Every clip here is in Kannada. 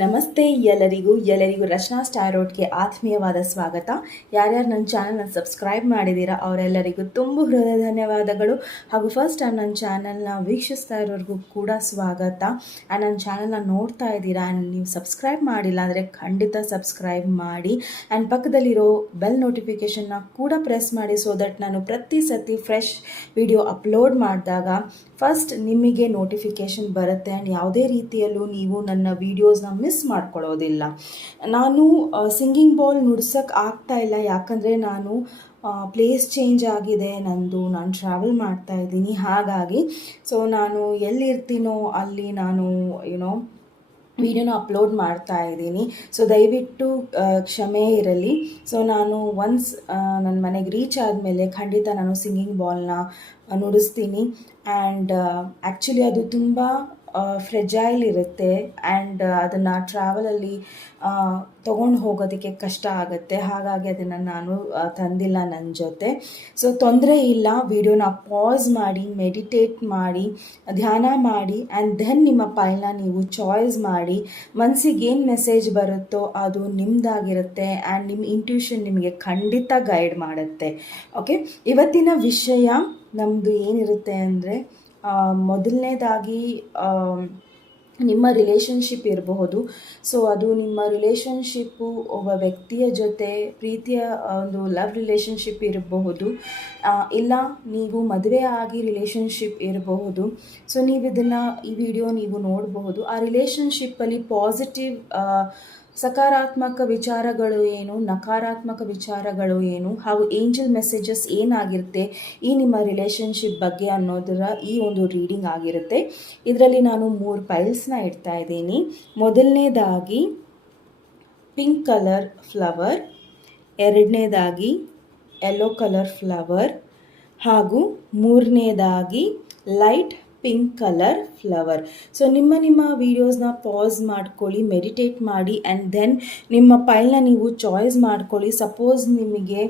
ನಮಸ್ತೆ ಎಲ್ಲರಿಗೂ ರಚನಾ ಟಾರೋಟ್ಗೆ ಆತ್ಮೀಯವಾದ ಸ್ವಾಗತ. ಯಾರ್ಯಾರು ನನ್ನ ಚಾನಲ್ನ ಸಬ್ಸ್ಕ್ರೈಬ್ ಮಾಡಿದ್ದೀರಾ ಅವರೆಲ್ಲರಿಗೂ ತುಂಬ ಹೃದಯ ಧನ್ಯವಾದಗಳು. ಹಾಗೂ ಫಸ್ಟ್ ಟೈಮ್ ನನ್ನ ಚಾನಲ್ನ ವೀಕ್ಷಿಸ್ತಾ ಇರೋರಿಗೂ ಕೂಡ ಸ್ವಾಗತ. ಆ್ಯಂಡ್ ನನ್ನ ಚಾನಲ್ನ ನೋಡ್ತಾ ಇದ್ದೀರಾ ಆ್ಯಂಡ್ ನೀವು ಸಬ್ಸ್ಕ್ರೈಬ್ ಮಾಡಿಲ್ಲ ಅಂದರೆ ಖಂಡಿತ ಸಬ್ಸ್ಕ್ರೈಬ್ ಮಾಡಿ ಆ್ಯಂಡ್ ಪಕ್ಕದಲ್ಲಿರೋ ಬೆಲ್ ನೋಟಿಫಿಕೇಷನ್ನ ಕೂಡ ಪ್ರೆಸ್ ಮಾಡಿ, ಸೊ ದಟ್ ನಾನು ಪ್ರತಿ ಸತಿ ಫ್ರೆಶ್ ವಿಡಿಯೋ ಅಪ್ಲೋಡ್ ಮಾಡಿದಾಗ ಫಸ್ಟ್ ನಿಮಗೆ ನೋಟಿಫಿಕೇಷನ್ ಬರುತ್ತೆ ಆ್ಯಂಡ್ ಯಾವುದೇ ರೀತಿಯಲ್ಲೂ ನೀವು ನನ್ನ ವೀಡಿಯೋಸ್ನ ಮಿಸ್ ಮಾಡ್ಕೊಳ್ಳೋದಿಲ್ಲ. ನಾನು ಸಿಂಗಿಂಗ್ ಬಾಲ್ ನುಡ್ಸೋಕ್ಕೆ ಆಗ್ತಾ ಇಲ್ಲ, ಯಾಕಂದರೆ ನಾನು ಪ್ಲೇಸ್ ಚೇಂಜ್ ಆಗಿದೆ ನಂದು, ನಾನು ಟ್ರಾವೆಲ್ ಮಾಡ್ತಾ ಇದ್ದೀನಿ. ಹಾಗಾಗಿ ಸೊ ನಾನು ಎಲ್ಲಿರ್ತೀನೋ ಅಲ್ಲಿ ನಾನು ವಿಡಿಯೋನ ಅಪ್ಲೋಡ್ ಮಾಡ್ತಾ ಇದ್ದೀನಿ. ಸೊ ದಯವಿಟ್ಟು ಕ್ಷಮೆ ಇರಲಿ. ಸೊ ನಾನು ಒನ್ಸ್ ನನ್ನ ಮನೆಗೆ ರೀಚ್ ಆದಮೇಲೆ ಖಂಡಿತ ನಾನು ಸಿಂಗಿಂಗ್ ಬಾಲ್ನ ನುಡಿಸ್ತೀನಿ. ಆ್ಯಂಡ್ ಆ್ಯಕ್ಚುಲಿ ಅದು ತುಂಬ ಫ್ರೆಜೈಲ್ ಇರುತ್ತೆ ಆ್ಯಂಡ್ ಅದನ್ನು ಟ್ರಾವೆಲಲ್ಲಿ ತೊಗೊಂಡು ಹೋಗೋದಕ್ಕೆ ಕಷ್ಟ ಆಗುತ್ತೆ. ಹಾಗಾಗಿ ಅದನ್ನು ನಾನು ತಂದಿಲ್ಲ ನನ್ನ ಜೊತೆ. ಸೊ ತೊಂದರೆ ಇಲ್ಲ, ವಿಡಿಯೋನ ಪಾಸ್ ಮಾಡಿ, ಮೆಡಿಟೇಟ್ ಮಾಡಿ, ಧ್ಯಾನ ಮಾಡಿ ಆ್ಯಂಡ್ ದೆನ್ ನಿಮ್ಮ ಫೈಲ್ನ ನೀವು ಚಾಯ್ಸ್ ಮಾಡಿ. ಮನಸ್ಸಿಗೆ ಏನು ಮೆಸೇಜ್ ಬರುತ್ತೋ ಅದು ನಿಮ್ಮದಾಗಿರುತ್ತೆ ಆ್ಯಂಡ್ ನಿಮ್ಮ ಇಂಟ್ಯೂಷನ್ ನಿಮಗೆ ಖಂಡಿತ ಗೈಡ್ ಮಾಡುತ್ತೆ. ಓಕೆ, ಇವತ್ತಿನ ವಿಷಯ ನಮ್ಮದು ಏನಿರುತ್ತೆ ಅಂದರೆ, ಮೊದಲನೇದಾಗಿ ನಿಮ್ಮ ರಿಲೇಷನ್ಶಿಪ್ ಇರಬಹುದು. ಸೊ ಅದು ನಿಮ್ಮ ರಿಲೇಷನ್ಶಿಪ್ಪು ಒಬ್ಬ ವ್ಯಕ್ತಿಯ ಜೊತೆ ಪ್ರೀತಿಯ ಒಂದು ಲವ್ ರಿಲೇಷನ್ಶಿಪ್ ಇರಬಹುದು, ಇಲ್ಲ ನೀವು ಮದುವೆ ಆಗಿ ರಿಲೇಷನ್ಶಿಪ್ ಇರಬಹುದು. ಸೊ ನೀವು ಇದನ್ನು ಈ ವಿಡಿಯೋ ನೀವು ನೋಡಬಹುದು. ಆ ರಿಲೇಷನ್ಶಿಪ್ಪಲ್ಲಿ ಪಾಸಿಟಿವ್ ಸಕಾರಾತ್ಮಕ ವಿಚಾರಗಳು ಏನು, ನಕಾರಾತ್ಮಕ ವಿಚಾರಗಳು ಏನು, ಹಾಗೂ ಏಂಜಲ್ ಮೆಸೇಜಸ್ ಏನಾಗಿರುತ್ತೆ ಈ ನಿಮ್ಮ ರಿಲೇಷನ್ಶಿಪ್ ಬಗ್ಗೆ ಅನ್ನೋದರ ಈ ಒಂದು ರೀಡಿಂಗ್ ಆಗಿರುತ್ತೆ. ಇದರಲ್ಲಿ ನಾನು 3 ಫೈಲ್ಸ್ನ ಇಡ್ತಾ ಇದ್ದೀನಿ. ಮೊದಲನೇದಾಗಿ ಪಿಂಕ್ ಕಲರ್ ಫ್ಲವರ್, ಎರಡನೇದಾಗಿ ಯೆಲ್ಲೋ ಕಲರ್ ಫ್ಲವರ್, ಹಾಗೂ ಮೂರನೇದಾಗಿ light pink colour flower. So ನಿಮ್ಮ ವೀಡಿಯೋಸ್ನ ಪಾಸ್ ಮಾಡ್ಕೊಳ್ಳಿ, ಮೆಡಿಟೇಟ್ ಮಾಡಿ ಆ್ಯಂಡ್ ದೆನ್ ನಿಮ್ಮ ಫೈಲ್ನ ನೀವು ಚಾಯ್ಸ್ ಮಾಡ್ಕೊಳ್ಳಿ. ಸಪೋಸ್ ನಿಮಗೆ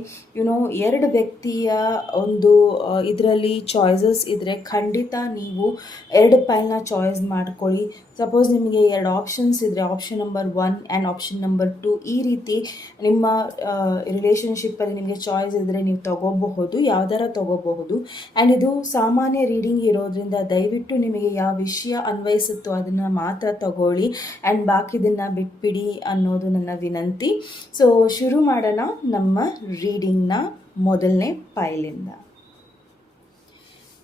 ಎರಡು ವ್ಯಕ್ತಿಯ ಒಂದು ಇದರಲ್ಲಿ ಚಾಯ್ಸಸ್ ಇದ್ದರೆ ಖಂಡಿತ ನೀವು 2 ಫೈಲ್ನ ಚಾಯ್ಸ್ ಮಾಡ್ಕೊಳ್ಳಿ. ಸಪೋಸ್ ನಿಮಗೆ 2 ಆಪ್ಷನ್ಸ್ ಇದ್ದರೆ option number 1 and option number 2 ಈ ರೀತಿ ನಿಮ್ಮ ರಿಲೇಷನ್ಶಿಪ್ಪಲ್ಲಿ ನಿಮಗೆ ಚಾಯ್ಸ್ ಇದ್ದರೆ ನೀವು ತಗೋಬಹುದು, ಯಾವ್ದಾರ ತಗೋಬಹುದು. ಆ್ಯಂಡ್ ಇದು ಸಾಮಾನ್ಯ ರೀಡಿಂಗ್ ಇರೋದ್ರಿಂದ ದಯವಿಟ್ಟು ನಿಮಗೆ ಯಾವ ವಿಷಯ ಅನ್ವಯಿಸುತ್ತೋ ಅದನ್ನು ಮಾತ್ರ ತಗೊಳ್ಳಿ ಆ್ಯಂಡ್ ಬಾಕಿದನ್ನು ಬಿಟ್ಬಿಡಿ ಅನ್ನೋದು ನನ್ನ ವಿನಂತಿ. ಸೊ ಶುರು ಮಾಡೋಣ ನಮ್ಮ ರೀಡಿಂಗ್ನ ಮೊದಲನೇ ಫೈಲಿಂದ.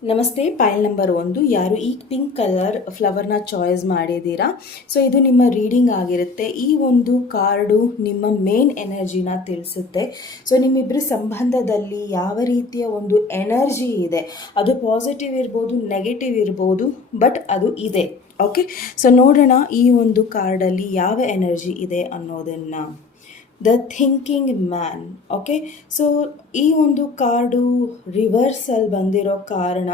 ನಮಸ್ತೆ. ಫೈಲ್ ನಂಬರ್ 1, ಯಾರು ಈ ಪಿಂಕ್ ಕಲರ್ ಫ್ಲವರ್ನ ಚಾಯ್ಸ್ ಮಾಡಿದ್ದೀರಾ, ಸೊ ಇದು ನಿಮ್ಮ ರೀಡಿಂಗ್ ಆಗಿರುತ್ತೆ. ಈ ಒಂದು ಕಾರ್ಡು ನಿಮ್ಮ ಮೇನ್ ಎನರ್ಜಿನ ತಿಳಿಸುತ್ತೆ. ಸೊ ನಿಮ್ಮಿಬ್ಬರ ಸಂಬಂಧದಲ್ಲಿ ಯಾವ ರೀತಿಯ ಒಂದು ಎನರ್ಜಿ ಇದೆ, ಅದು ಪಾಸಿಟಿವ್ ಇರ್ಬೋದು, ನೆಗೆಟಿವ್ ಇರ್ಬೋದು, ಬಟ್ ಅದು ಇದೆ. ಓಕೆ, ಸೊ ನೋಡೋಣ ಈ ಒಂದು ಕಾರ್ಡಲ್ಲಿ ಯಾವ ಎನರ್ಜಿ ಇದೆ ಅನ್ನೋದನ್ನು. The thinking man. Okay, so ಈ ಒಂದು ಕಾರ್ಡು ರಿವರ್ಸಲ್ಲಿ ಬಂದಿರೋ ಕಾರಣ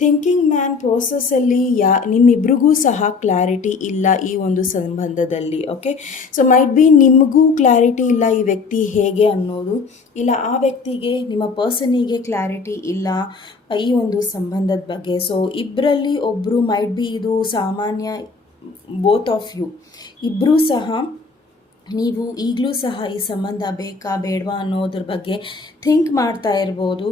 ಥಿಂಕಿಂಗ್ ಮ್ಯಾನ್ ಪ್ರೋಸೆಸ್ಸಲ್ಲಿ ನಿಮ್ಮಿಬ್ರಿಗೂ ಸಹ ಕ್ಲಾರಿಟಿ ಇಲ್ಲ ಈ ಒಂದು ಸಂಬಂಧದಲ್ಲಿ. ಓಕೆ, ಸೊ ಮೈಟ್ ಬಿ ನಿಮಗೂ ಕ್ಲಾರಿಟಿ ಇಲ್ಲ ಈ ವ್ಯಕ್ತಿ ಹೇಗೆ ಅನ್ನೋದು, ಇಲ್ಲ ಆ ವ್ಯಕ್ತಿಗೆ ನಿಮ್ಮ ಪರ್ಸನಿಗೆ ಕ್ಲಾರಿಟಿ ಇಲ್ಲ ಈ ಒಂದು ಸಂಬಂಧದ ಬಗ್ಗೆ. ಸೊ ಇಬ್ಬರಲ್ಲಿ ಒಬ್ಬರು ಮೈಟ್ ಬಿ, ಇದು ಸಾಮಾನ್ಯ, ಬೋತ್ ಆಫ್ ಯು ಇಬ್ಬರೂ ಸಹ ನೀವು ಈಗಲೂ ಸಹ ಈ ಸಂಬಂಧ ಬೇಕಾ ಬೇಡವಾ ಅನ್ನೋದ್ರ ಬಗ್ಗೆ ಥಿಂಕ್ ಮಾಡ್ತಾ ಇರ್ಬೋದು.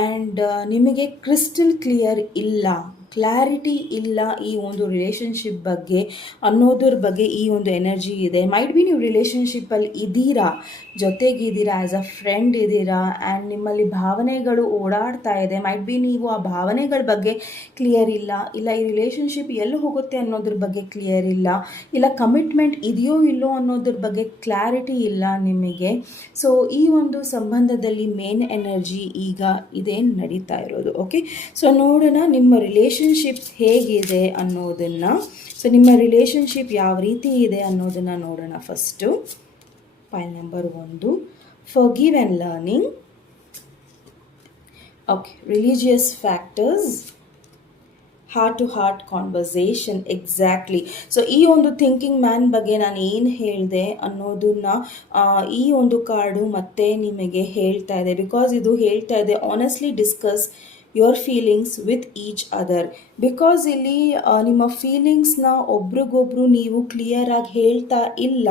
ಆ್ಯಂಡ್ ನಿಮಗೆ ಕ್ರಿಸ್ಟಲ್ ಕ್ಲಿಯರ್ ಇಲ್ಲ, ಕ್ಲಾರಿಟಿ ಇಲ್ಲ ಈ ಒಂದು ರಿಲೇಷನ್ಶಿಪ್ ಬಗ್ಗೆ ಅನ್ನೋದ್ರ ಬಗ್ಗೆ ಈ ಒಂದು ಎನರ್ಜಿ ಇದೆ. ಮೈಟ್ ಬಿ ನೀವು ರಿಲೇಷನ್ಶಿಪ್ಪಲ್ಲಿ ಇದ್ದೀರಾ, ಜೊತೆಗಿದ್ದೀರಾ, ಆ್ಯಸ್ ಅ ಫ್ರೆಂಡ್ ಇದ್ದೀರಾ ಆ್ಯಂಡ್ ನಿಮ್ಮಲ್ಲಿ ಭಾವನೆಗಳು ಓಡಾಡ್ತಾ ಇದೆ. ಮೈಟ್ ಬಿ ನೀವು ಆ ಭಾವನೆಗಳ ಬಗ್ಗೆ ಕ್ಲಿಯರ್ ಇಲ್ಲ, ಇಲ್ಲ ಈ ರಿಲೇಷನ್ಶಿಪ್ ಎಲ್ಲಿ ಹೋಗುತ್ತೆ ಅನ್ನೋದ್ರ ಬಗ್ಗೆ ಕ್ಲಿಯರ್ ಇಲ್ಲ, ಇಲ್ಲ ಕಮಿಟ್ಮೆಂಟ್ ಇದೆಯೋ ಇಲ್ಲೋ ಅನ್ನೋದ್ರ ಬಗ್ಗೆ ಕ್ಲಾರಿಟಿ ಇಲ್ಲ ನಿಮಗೆ. ಸೊ ಈ ಒಂದು ಸಂಬಂಧದಲ್ಲಿ ಮೇನ್ ಎನರ್ಜಿ ಈಗ ಇದೇ ನಡೀತಾ ಇರೋದು. ಓಕೆ, ಸೊ ನೋಡೋಣ ನಿಮ್ಮ ರಿಲೇಷನ್ಶಿಪ್ ಹೇಗಿದೆ ಅನ್ನೋದನ್ನು. ಸೊ ನಿಮ್ಮ ರಿಲೇಷನ್ಶಿಪ್ ಯಾವ ರೀತಿ ಇದೆ ಅನ್ನೋದನ್ನು ನೋಡೋಣ. First file number 1, forgive and learning. Okay, religious factors, heart to heart conversation. Exactly. So ಈ ಒಂದು ಥಿಂಕಿಂಗ್ ಮ್ಯಾನ್ ಬಗ್ಗೆ ನಾನು ಏನು ಹೇಳಿದೆ ಅನ್ನೋದನ್ನು ಈ ಒಂದು ಕಾರ್ಡು ಮತ್ತೆ ನಿಮಗೆ ಹೇಳ್ತಾ ಇದೆ. ಬಿಕಾಸ್ ಇದು ಹೇಳ್ತಾ ಇದೆ, honestly discuss your feelings with each other. Because ಇಲ್ಲಿ ನಿಮ್ಮ ಫೀಲಿಂಗ್ಸ್ನ ಒಬ್ರಿಗೊಬ್ರು ನೀವು ಕ್ಲಿಯರ್ ಆಗಿ ಹೇಳ್ತಾ ಇಲ್ಲ.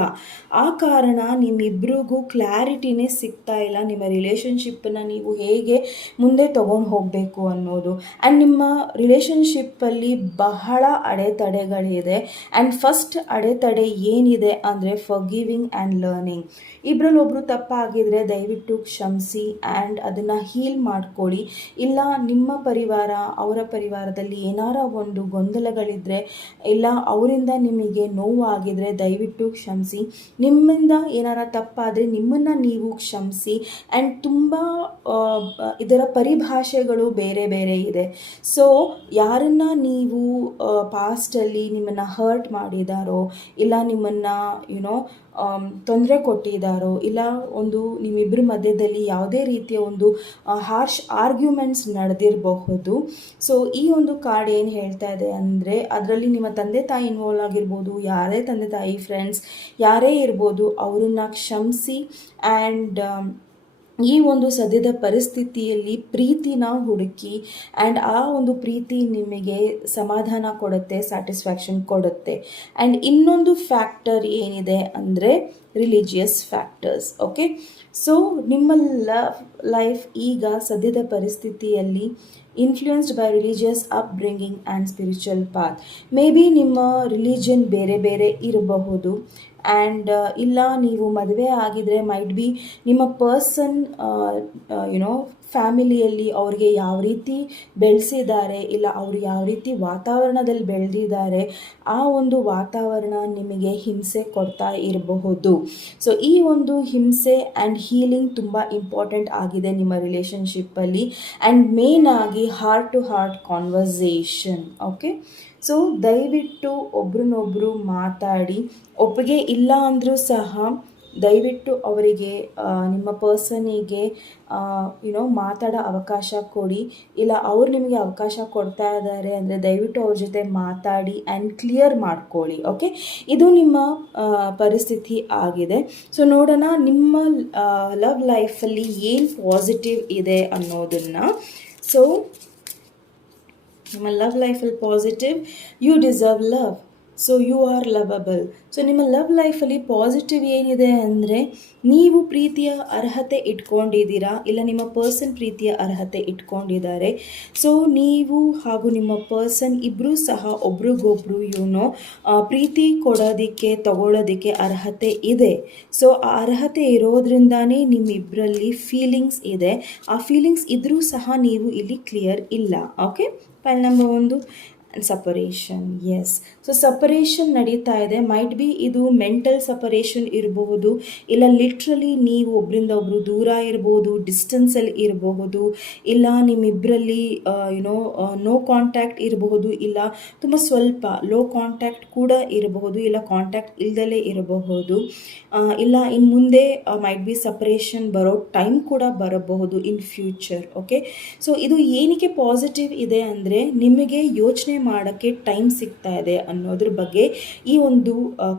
ಆ ಕಾರಣ ನಿಮ್ಮಿಬ್ರಿಗೂ ಕ್ಲಾರಿಟಿನೇ ಸಿಗ್ತಾ ಇಲ್ಲ ನಿಮ್ಮ ರಿಲೇಷನ್ಶಿಪ್ಪನ್ನು ನೀವು ಹೇಗೆ ಮುಂದೆ ತಗೊಂಡು ಹೋಗಬೇಕು ಅನ್ನೋದು. ಆ್ಯಂಡ್ ನಿಮ್ಮ ರಿಲೇಷನ್ಶಿಪ್ಪಲ್ಲಿ ಬಹಳ ಅಡೆತಡೆಗಳಿದೆ. ಆ್ಯಂಡ್ ಫಸ್ಟ್ ಅಡೆತಡೆ ಏನಿದೆ ಅಂದರೆ ಫರ್ಗಿವಿಂಗ್ ಆ್ಯಂಡ್ ಲರ್ನಿಂಗ್. ಇಬ್ಬರಲ್ಲೊಬ್ಬರು ತಪ್ಪಾಗಿದ್ರೆ ದಯವಿಟ್ಟು ಕ್ಷಮಿಸಿ ಆ್ಯಂಡ್ ಅದನ್ನು ಹೀಲ್ ಮಾಡ್ಕೊಳ್ಳಿ. ಇಲ್ಲ ನಿಮ್ಮ ಪರಿವಾರ ಅವರ ಪರಿವಾರದಲ್ಲಿ ಏನಾರ ಒಂದು ಗೊಂದಲಗಳಿದ್ದರೆ, ಇಲ್ಲ ಅವರಿಂದ ನಿಮಗೆ ನೋವಾಗಿದ್ರೆ ದಯವಿಟ್ಟು ಕ್ಷಮಿಸಿ. ನಿಮ್ಮಿಂದ ಏನಾರ ತಪ್ಪಾದರೆ ನಿಮ್ಮನ್ನು ನೀವು ಕ್ಷಮಿಸಿ. ಆ್ಯಂಡ್ ತುಂಬ ಇದರ ಪರಿಭಾಷೆಗಳು ಬೇರೆ ಬೇರೆ ಇದೆ. ಸೊ ಯಾರನ್ನ ನೀವು ಪಾಸ್ಟಲ್ಲಿ ನಿಮ್ಮನ್ನು ಹರ್ಟ್ ಮಾಡಿದಾರೋ, ಇಲ್ಲ ನಿಮ್ಮನ್ನು ತೊಂದರೆ ಕೊಟ್ಟಿದ್ದಾರೋ, ಇಲ್ಲ ಒಂದು ನಿಮ್ಮಿಬ್ಬರ ಮಧ್ಯದಲ್ಲಿ ಯಾವುದೇ ರೀತಿಯ ಒಂದು ಹಾರ್ಶ್ ಆರ್ಗ್ಯುಮೆಂಟ್ಸ್ ನಡೆದಿರಬಹುದು. ಸೊ ಈ ಒಂದು ಕಾರ್ಡ್ ಏನು ಹೇಳ್ತಾ ಇದೆ ಅಂದರೆ, ಅದರಲ್ಲಿ ನಿಮ್ಮ ತಂದೆ ತಾಯಿ ಇನ್ವಾಲ್ವ್ ಆಗಿರ್ಬೋದು, ಯಾರೇ ತಂದೆ ತಾಯಿ ಫ್ರೆಂಡ್ಸ್ ಯಾರೇ ಇರ್ಬೋದು, ಅವರನ್ನ ಕ್ಷಮಿಸಿ. ಆ್ಯಂಡ್ ಈ ಒಂದು ಸದ್ಯದ ಪರಿಸ್ಥಿತಿಯಲ್ಲಿ ಪ್ರೀತಿನ ಹುಡುಕಿ. ಆ್ಯಂಡ್ ಆ ಒಂದು ಪ್ರೀತಿ ನಿಮಗೆ ಸಮಾಧಾನ ಕೊಡುತ್ತೆ, ಸ್ಯಾಟಿಸ್ಫ್ಯಾಕ್ಷನ್ ಕೊಡುತ್ತೆ. ಆ್ಯಂಡ್ ಇನ್ನೊಂದು ಫ್ಯಾಕ್ಟರ್ ಏನಿದೆ ಅಂದರೆ ರಿಲಿಜಿಯಸ್ ಫ್ಯಾಕ್ಟರ್ಸ್. ಓಕೆ, ಸೊ ನಿಮ್ಮ ಲೈಫ್ ಈಗ ಸದ್ಯದ ಪರಿಸ್ಥಿತಿಯಲ್ಲಿ influenced by religious upbringing and spiritual path. May be ನಿಮ್ಮ ರಿಲಿಜನ್ ಬೇರೆ ಬೇರೆ ಇರಬಹುದು. ಆ್ಯಂಡ್ ಇಲ್ಲ ನೀವು ಮದುವೆ ಆಗಿದ್ರೆ ಮೈಟ್ ಬಿ ನಿಮ್ಮ ಪರ್ಸನ್ ಫ್ಯಾಮಿಲಿಯಲ್ಲಿ ಅವ್ರಿಗೆ ಯಾವ ರೀತಿ ಬೆಳೆಸಿದ್ದಾರೆ, ಇಲ್ಲ ಅವರು ಯಾವ ರೀತಿ ವಾತಾವರಣದಲ್ಲಿ ಬೆಳೆದಿದ್ದಾರೆ, ಆ ಒಂದು ವಾತಾವರಣ ನಿಮಗೆ ಹಿಂಸೆ ಕೊಡ್ತಾ ಇರಬಹುದು. ಸೊ ಈ ಒಂದು ಹಿಂಸೆ ಆ್ಯಂಡ್ ಹೀಲಿಂಗ್ ತುಂಬ ಇಂಪಾರ್ಟೆಂಟ್ ಆಗಿದೆ ನಿಮ್ಮ ರಿಲೇಷನ್ಶಿಪ್ಪಲ್ಲಿ. ಆ್ಯಂಡ್ ಮೇನ್ ಆಗಿ heart to heart conversation. Okay, so ದಯವಿಟ್ಟು ಒಬ್ರನ್ನೊಬ್ಬರು ಮಾತಾಡಿ. ಒಪ್ಪಿಗೆ ಇಲ್ಲ ಅಂದರೂ ಸಹ ದಯವಿಟ್ಟು ಅವರಿಗೆ ನಿಮ್ಮ ಪರ್ಸನಿಗೆ ಮಾತಾಡೋ ಅವಕಾಶ ಕೊಡಿ. ಇಲ್ಲ ಅವ್ರು ನಿಮಗೆ ಅವಕಾಶ ಕೊಡ್ತಾ ಇದ್ದಾರೆ ಅಂದರೆ ದಯವಿಟ್ಟು ಅವ್ರ ಜೊತೆ ಮಾತಾಡಿ ಆ್ಯಂಡ್ ಕ್ಲಿಯರ್ ಮಾಡ್ಕೊಳ್ಳಿ. ಓಕೆ, ಇದು ನಿಮ್ಮ ಪರಿಸ್ಥಿತಿ ಆಗಿದೆ. ಸೊ ನೋಡೋಣ ನಿಮ್ಮ ಲವ್ ಲೈಫಲ್ಲಿ ಏನು ಪಾಸಿಟಿವ್ ಇದೆ ಅನ್ನೋದನ್ನು. ಸೊ ನಿಮ್ಮ ಲವ್ ಲೈಫಲ್ಲಿ positive, you deserve love, so you are lovable. So ನಿಮ್ಮ ಲವ್ ಲೈಫಲ್ಲಿ ಪಾಸಿಟಿವ್ ಏನಿದೆ ಅಂದರೆ, ನೀವು ಪ್ರೀತಿಯ ಅರ್ಹತೆ ಇಟ್ಕೊಂಡಿದ್ದೀರಾ, ಇಲ್ಲ ನಿಮ್ಮ ಪರ್ಸನ್ ಪ್ರೀತಿಯ ಅರ್ಹತೆ ಇಟ್ಕೊಂಡಿದ್ದಾರೆ. ಸೊ ನೀವು ಹಾಗೂ ನಿಮ್ಮ ಪರ್ಸನ್ ಇಬ್ಬರೂ ಸಹ ಒಬ್ರಿಗೊಬ್ರು ಪ್ರೀತಿ ಕೊಡೋದಕ್ಕೆ ತಗೊಳ್ಳೋದಕ್ಕೆ ಅರ್ಹತೆ ಇದೆ. ಸೊ ಆ ಅರ್ಹತೆ ಇರೋದ್ರಿಂದಾನೇ ನಿಮ್ಮಿಬ್ಬರಲ್ಲಿ ಫೀಲಿಂಗ್ಸ್ ಇದೆ. ಆ ಫೀಲಿಂಗ್ಸ್ ಇದ್ದರೂ ಸಹ ನೀವು ಇಲ್ಲಿ ಕ್ಲಿಯರ್ ಇಲ್ಲ. Okay, file number 1 separation. Yes, so separation ನಡೀತಾ ಇದೆ. ಮೈಟ್ ಬಿ ಇದು ಮೆಂಟಲ್ ಸಪರೇಷನ್ ಇರಬಹುದು, ಇಲ್ಲ ಲಿಟ್ರಲಿ ನೀವು ಒಬ್ಬರಿಂದ ಒಬ್ಬರು ದೂರ ಇರಬಹುದು, ಡಿಸ್ಟೆನ್ಸಲ್ಲಿ ಇರಬಹುದು, ಇಲ್ಲ ನಿಮ್ಮಿಬ್ಬರಲ್ಲಿ ನೋ ಕಾಂಟ್ಯಾಕ್ಟ್ ಇರಬಹುದು, ಇಲ್ಲ ತುಂಬ ಸ್ವಲ್ಪ ಲೋ ಕಾಂಟ್ಯಾಕ್ಟ್ ಕೂಡ ಇರಬಹುದು, ಇಲ್ಲ ಕಾಂಟ್ಯಾಕ್ಟ್ ಇಲ್ದಲೇ ಇರಬಹುದು, ಇಲ್ಲ ಇನ್ನು ಮುಂದೆ ಮೈಟ್ ಬಿ ಸಪರೇಷನ್ ಬರೋ ಟೈಮ್ ಕೂಡ ಬರಬಹುದು ಇನ್ ಫ್ಯೂಚರ್. ಓಕೆ, ಸೊ ಇದು ಏನಕ್ಕೆ ಪಾಸಿಟಿವ್ ಇದೆ ಅಂದರೆ, ನಿಮಗೆ ಯೋಚನೆ ಮಾಡೋಕ್ಕೆ ಟೈಮ್ ಸಿಗ್ತಾ ಇದೆ ಅನ್ನೋದ್ರ ಬಗ್ಗೆ ಈ ಒಂದು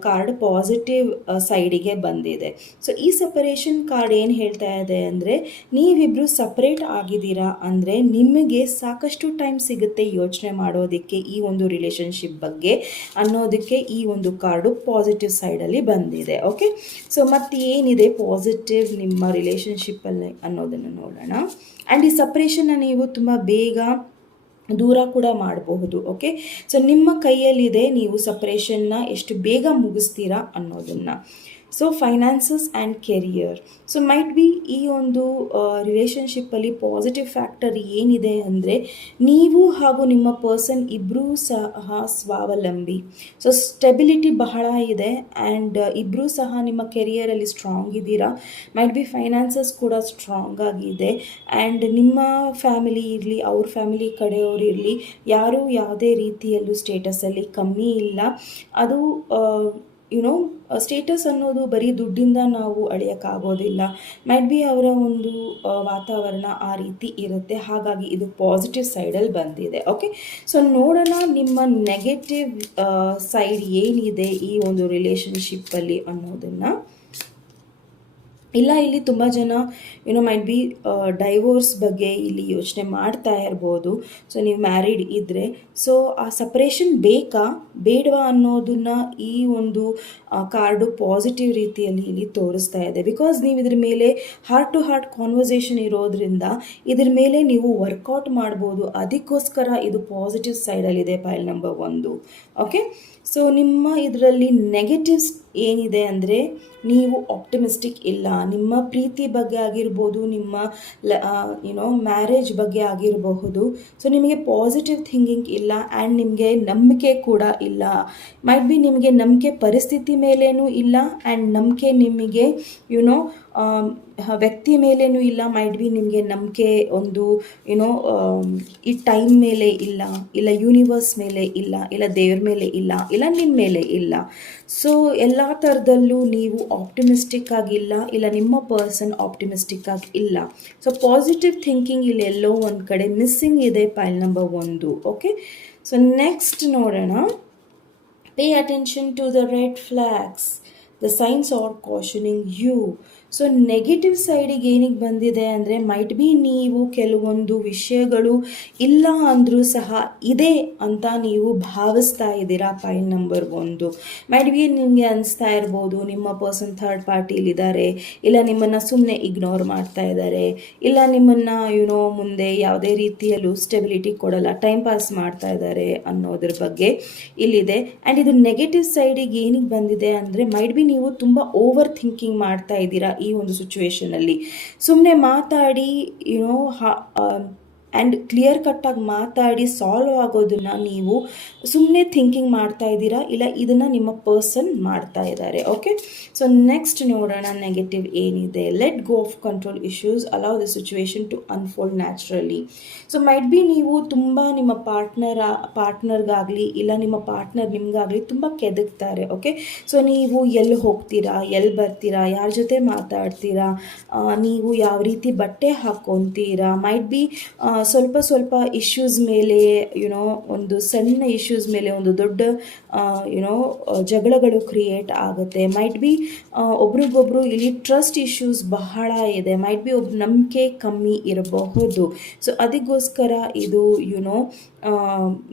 ಕಾರ್ಡ್ ಪಾಸಿಟಿವ್ ಸೈಡಿಗೆ ಬಂದಿದೆ. ಸೊ ಈ ಸಪರೇಷನ್ ಕಾರ್ಡ್ ಏನು ಹೇಳ್ತಾ ಇದೆ ಅಂದರೆ, ನೀವಿಬ್ಬರು ಸಪ್ರೇಟ್ ಆಗಿದ್ದೀರಾ ಅಂದರೆ ನಿಮಗೆ ಸಾಕಷ್ಟು ಟೈಮ್ ಸಿಗುತ್ತೆ ಯೋಚನೆ ಮಾಡೋದಕ್ಕೆ ಈ ಒಂದು ರಿಲೇಷನ್ಶಿಪ್ ಬಗ್ಗೆ ಅನ್ನೋದಕ್ಕೆ ಈ ಒಂದು ಕಾರ್ಡು ಪಾಸಿಟಿವ್ ಸೈಡಲ್ಲಿ ಬಂದಿದೆ. ಓಕೆ, ಸೊ ಮತ್ತು ಏನಿದೆ ಪಾಸಿಟಿವ್ ನಿಮ್ಮ ರಿಲೇಷನ್ಶಿಪ್ಪಲ್ಲಿ ಅನ್ನೋದನ್ನು ನೋಡೋಣ. ಆ್ಯಂಡ್ ಈ ಸಪ್ರೇಷನ್ನ ನೀವು ತುಂಬ ಬೇಗ ದೂರ ಕೂಡ ಮಾಡಬಹುದು. ಓಕೆ, ಸೊ ನಿಮ್ಮ ಕೈಯಲ್ಲಿದೆ ನೀವು ಸಪ್ರೇಷನ್ನ ಎಷ್ಟು ಬೇಗ ಮುಗಿಸ್ತೀರಾ ಅನ್ನೋದನ್ನು. So finances and career. So might B ಈ ಒಂದು ರಿಲೇಷನ್ಶಿಪ್ಪಲ್ಲಿ ಪಾಸಿಟಿವ್ ಫ್ಯಾಕ್ಟರ್ ಏನಿದೆ ಅಂದರೆ, ನೀವು ಹಾಗೂ ನಿಮ್ಮ ಪರ್ಸನ್ ಇಬ್ಬರೂ ಸಹ ಸ್ವಾವಲಂಬಿ. ಸೊ ಸ್ಟೆಬಿಲಿಟಿ ಬಹಳ ಇದೆ. ಆ್ಯಂಡ್ ಇಬ್ಬರೂ ಸಹ ನಿಮ್ಮ ಕೆರಿಯರಲ್ಲಿ ಸ್ಟ್ರಾಂಗ್ ಇದ್ದೀರಾ. ಮೈಟ್ ಬಿ ಫೈನಾನ್ಸಸ್ ಕೂಡ ಸ್ಟ್ರಾಂಗ್ ಆಗಿದೆ. ಆ್ಯಂಡ್ ನಿಮ್ಮ ಫ್ಯಾಮಿಲಿ ಇರಲಿ, ಅವ್ರ ಫ್ಯಾಮಿಲಿ ಕಡೆಯವರು ಇರಲಿ, ಯಾರೂ ಯಾವುದೇ ರೀತಿಯಲ್ಲೂ ಸ್ಟೇಟಸಲ್ಲಿ ಕಮ್ಮಿ ಇಲ್ಲ. ಅದು ಸ್ಟೇಟಸ್ ಅನ್ನೋದು ಬರೀ ದುಡ್ಡಿಂದ ನಾವು ಅಳೆಯೋಕ್ಕಾಗೋದಿಲ್ಲ. ಮೈಟ್ ಬಿ ಅವರ ಒಂದು ವಾತಾವರಣ ಆ ರೀತಿ ಇರುತ್ತೆ. ಹಾಗಾಗಿ ಇದು ಪಾಸಿಟಿವ್ ಸೈಡಲ್ಲಿ ಬಂದಿದೆ. ಓಕೆ, ಸೊ ನೋಡೋಣ ನಿಮ್ಮ ನೆಗೆಟಿವ್ ಸೈಡ್ ಏನಿದೆ ಈ ಒಂದು ರಿಲೇಷನ್ಶಿಪ್ಪಲ್ಲಿ ಅನ್ನೋದನ್ನು. ಇಲ್ಲ ಇಲ್ಲಿ ತುಂಬ ಜನ ಮೈಟ್ ಬಿ ಡೈವೋರ್ಸ್ ಬಗ್ಗೆ ಇಲ್ಲಿ ಯೋಚನೆ ಮಾಡ್ತಾ ಇರ್ಬೋದು. ಸೊ ನೀವು ಮ್ಯಾರಿಡ್ ಇದ್ದರೆ, ಸೊ ಆ ಸಪ್ರೇಷನ್ ಬೇಕಾ ಬೇಡವಾ ಅನ್ನೋದನ್ನ ಈ ಒಂದು ಕಾರ್ಡು ಪಾಸಿಟಿವ್ ರೀತಿಯಲ್ಲಿ ಇಲ್ಲಿ ತೋರಿಸ್ತಾ ಇದೆ. ಬಿಕಾಸ್ ನೀವು ಇದ್ರ ಮೇಲೆ ಹಾರ್ಟ್ ಟು ಹಾರ್ಟ್ ಕಾನ್ವರ್ಸೇಷನ್ ಇರೋದ್ರಿಂದ ಇದ್ರ ಮೇಲೆ ನೀವು ವರ್ಕೌಟ್ ಮಾಡ್ಬೋದು. ಅದಕ್ಕೋಸ್ಕರ ಇದು ಪಾಸಿಟಿವ್ ಸೈಡಲ್ಲಿದೆ ಪೈಲ್ ನಂಬರ್ 1. ಓಕೆ, ಸೊ ನಿಮ್ಮ ಇದರಲ್ಲಿ ನೆಗೆಟಿವ್ಸ್ ಏನಿದೆ ಅಂದರೆ ನೀವು ಆಪ್ಟಿಮಿಸ್ಟಿಕ್ ಇಲ್ಲ. ನಿಮ್ಮ ಪ್ರೀತಿ ಬಗ್ಗೆ ಆಗಿರ್ಬೋದು, ನಿಮ್ಮ ಮ್ಯಾರೇಜ್ ಬಗ್ಗೆ ಆಗಿರಬಹುದು. ಸೊ ನಿಮಗೆ ಪಾಸಿಟಿವ್ ಥಿಂಕಿಂಗ್ ಇಲ್ಲ ಆ್ಯಂಡ್ ನಿಮಗೆ ನಂಬಿಕೆ ಕೂಡ ಇಲ್ಲ. ಮೈಟ್ ಬಿ ನಿಮಗೆ ನಂಬಿಕೆ ಪರಿಸ್ಥಿತಿ ಮೇಲೇನೂ ಇಲ್ಲ ಆ್ಯಂಡ್ ನಂಬಿಕೆ ನಿಮಗೆ ವ್ಯಕ್ತಿ ಮೇಲೇನೂ ಇಲ್ಲ. ಮೈಟ್ ಬಿ ನಿಮಗೆ ನಂಬಿಕೆ ಒಂದು ಈ ಟೈಮ್ ಮೇಲೆ ಇಲ್ಲ, ಇಲ್ಲ ಯೂನಿವರ್ಸ್ ಮೇಲೆ ಇಲ್ಲ, ಇಲ್ಲ ದೇವ್ರ ಮೇಲೆ ಇಲ್ಲ, ಇಲ್ಲ ನಿಮ್ಮ ಮೇಲೆ ಇಲ್ಲ. ಸೊ ಎಲ್ಲ ಥರದಲ್ಲೂ ನೀವು ಆಪ್ಟಿಮಿಸ್ಟಿಕ್ ಆಗಿಲ್ಲ, ಇಲ್ಲ ನಿಮ್ಮ ಪರ್ಸನ್ ಆಪ್ಟಿಮಿಸ್ಟಿಕ್ ಆಗಿ ಇಲ್ಲ. ಸೊ ಪಾಸಿಟಿವ್ ಥಿಂಕಿಂಗ್ ಇಲ್ಲಿ ಎಲ್ಲೋ ಒಂದು ಕಡೆ ಮಿಸ್ಸಿಂಗ್ ಇದೆ pile number 1. Okay, so next ನೋಡೋಣ. Pay attention to the red flags. The signs are cautioning you. So negative ಸೈಡಿಗೆ ಏನಿಗೆ ಬಂದಿದೆ ಅಂದರೆ ಮೈಟ್ ಬಿ ನೀವು ಕೆಲವೊಂದು ವಿಷಯಗಳು ಇಲ್ಲ ಅಂದರೂ ಸಹ ಇದೆ ಅಂತ ನೀವು ಭಾವಿಸ್ತಾ ಇದ್ದೀರಾ ಪೈಲ್ ನಂಬರ್ 1. ಮೈಟ್ ಬಿ ನಿಮಗೆ ಅನಿಸ್ತಾ ಇರ್ಬೋದು ನಿಮ್ಮ ಪರ್ಸನ್ ಥರ್ಡ್ ಪಾರ್ಟಿಲಿದ್ದಾರೆ, ಇಲ್ಲ ನಿಮ್ಮನ್ನು ಸುಮ್ಮನೆ ಇಗ್ನೋರ್ ಮಾಡ್ತಾ ಇದ್ದಾರೆ, ಇಲ್ಲ ನಿಮ್ಮನ್ನು ಮುಂದೆ ಯಾವುದೇ ರೀತಿಯಲ್ಲೂ ಸ್ಟೆಬಿಲಿಟಿ ಕೊಡಲ್ಲ, ಟೈಮ್ ಪಾಸ್ ಮಾಡ್ತಾ ಇದ್ದಾರೆ ಅನ್ನೋದ್ರ ಬಗ್ಗೆ ಇಲ್ಲಿದೆ. ಆ್ಯಂಡ್ ಇದು ನೆಗೆಟಿವ್ ಸೈಡಿಗೆ ಏನಿಗೆ ಬಂದಿದೆ ಅಂದರೆ ಮೈಟ್ ಬಿ ನೀವು ತುಂಬ ಓವರ್ ಥಿಂಕಿಂಗ್ ಮಾಡ್ತಾ ಇದ್ದೀರಾ ಈ ಒಂದು ಸಿಚುವೇಶನಲ್ಲಿ. ಸುಮ್ಮನೆ ಮಾತಾಡಿ ಆ್ಯಂಡ್ ಕ್ಲಿಯರ್ ಕಟ್ಟಾಗಿ ಮಾತಾಡಿ ಸಾಲ್ವ್ ಆಗೋದನ್ನು ನೀವು ಸುಮ್ಮನೆ ಥಿಂಕಿಂಗ್ ಮಾಡ್ತಾ ಇದ್ದೀರಾ, ಇಲ್ಲ ಇದನ್ನು ನಿಮ್ಮ ಪರ್ಸನ್ ಮಾಡ್ತಾ ಇದ್ದಾರೆ. ಓಕೆ, ಸೊ ನೆಕ್ಸ್ಟ್ ನೋಡೋಣ ನೆಗೆಟಿವ್ ಏನಿದೆ. Let go of control issues, allow the situation to unfold naturally. So might be ನೀವು ತುಂಬ ನಿಮ್ಮ ಪಾರ್ಟ್ನರ್ಗಾಗಲಿ ಇಲ್ಲ ನಿಮ್ಮ ಪಾರ್ಟ್ನರ್ ನಿಮಗಾಗಲಿ ತುಂಬ ಕೆದಕ್ತಾರೆ. ಓಕೆ, ಸೊ ನೀವು ಎಲ್ಲಿ ಹೋಗ್ತೀರಾ, ಎಲ್ಲಿ ಬರ್ತೀರಾ, ಯಾರ ಜೊತೆ ಮಾತಾಡ್ತೀರಾ, ನೀವು ಯಾವ ರೀತಿ ಬಟ್ಟೆ ಹಾಕ್ಕೊತೀರಾ, ಮೈಟ್ ಬಿ ಸ್ವಲ್ಪ ಇಶ್ಯೂಸ್ ಮೇಲೆ ಒಂದು ಸಣ್ಣ ಇಶ್ಯೂಸ್ ಮೇಲೆ ಒಂದು ದೊಡ್ಡ ಜಗಳಗಳು ಕ್ರಿಯೇಟ್ ಆಗುತ್ತೆ. ಮೈಟ್ ಬಿ ಒಬ್ರಿಗೊಬ್ರು ಇಲ್ಲಿ ಟ್ರಸ್ಟ್ ಇಶ್ಯೂಸ್ ಬಹಳ ಇದೆ. ಮೈಟ್ ಬಿ ನಂಬಿಕೆ ಕಮ್ಮಿ ಇರಬಹುದು. ಸೊ ಅದಕ್ಕೋಸ್ಕರ ಇದು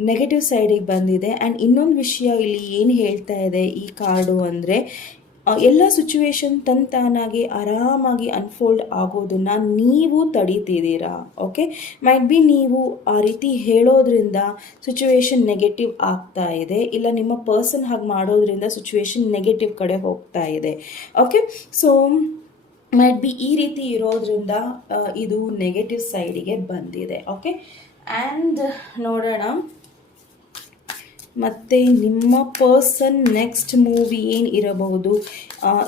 ನೆಗೆಟಿವ್ ಸೈಡಿಗೆ ಬಂದಿದೆ. ಆ್ಯಂಡ್ ಇನ್ನೊಂದು ವಿಷಯ ಇಲ್ಲಿ ಏನು ಹೇಳ್ತಾ ಇದೆ ಈ ಕಾರ್ಡು ಅಂದರೆ ಎಲ್ಲ ಸಿಚುವೇಶನ್ ತಾನಾಗಿ ಆರಾಮಾಗಿ ಅನ್ಫೋಲ್ಡ್ ಆಗೋದನ್ನು ನೀವು ತಡೀತಿದ್ದೀರಾ. ಓಕೆ, ಮೈಟ್ ಬಿ ನೀವು ಆ ರೀತಿ ಹೇಳೋದ್ರಿಂದ ಸಿಚುವೇಶನ್ ನೆಗೆಟಿವ್ ಆಗ್ತಾ ಇದೆ, ಇಲ್ಲ ನಿಮ್ಮ ಪರ್ಸನ್ ಹಾಗೆ ಮಾಡೋದ್ರಿಂದ ಸಿಚುವೇಶನ್ ನೆಗೆಟಿವ್ ಕಡೆ ಹೋಗ್ತಾ ಇದೆ. ಓಕೆ, ಸೊ ಮೈಟ್ ಬಿ ಈ ರೀತಿ ಇರೋದ್ರಿಂದ ಇದು ನೆಗೆಟಿವ್ ಸೈಡಿಗೆ ಬಂದಿದೆ. ಓಕೆ, ಆ್ಯಂಡ್ ನೋಡೋಣ ಮತ್ತು ನಿಮ್ಮ ಪರ್ಸನ್ ನೆಕ್ಸ್ಟ್ ಮೂವಿ ಏನು ಇರಬಹುದು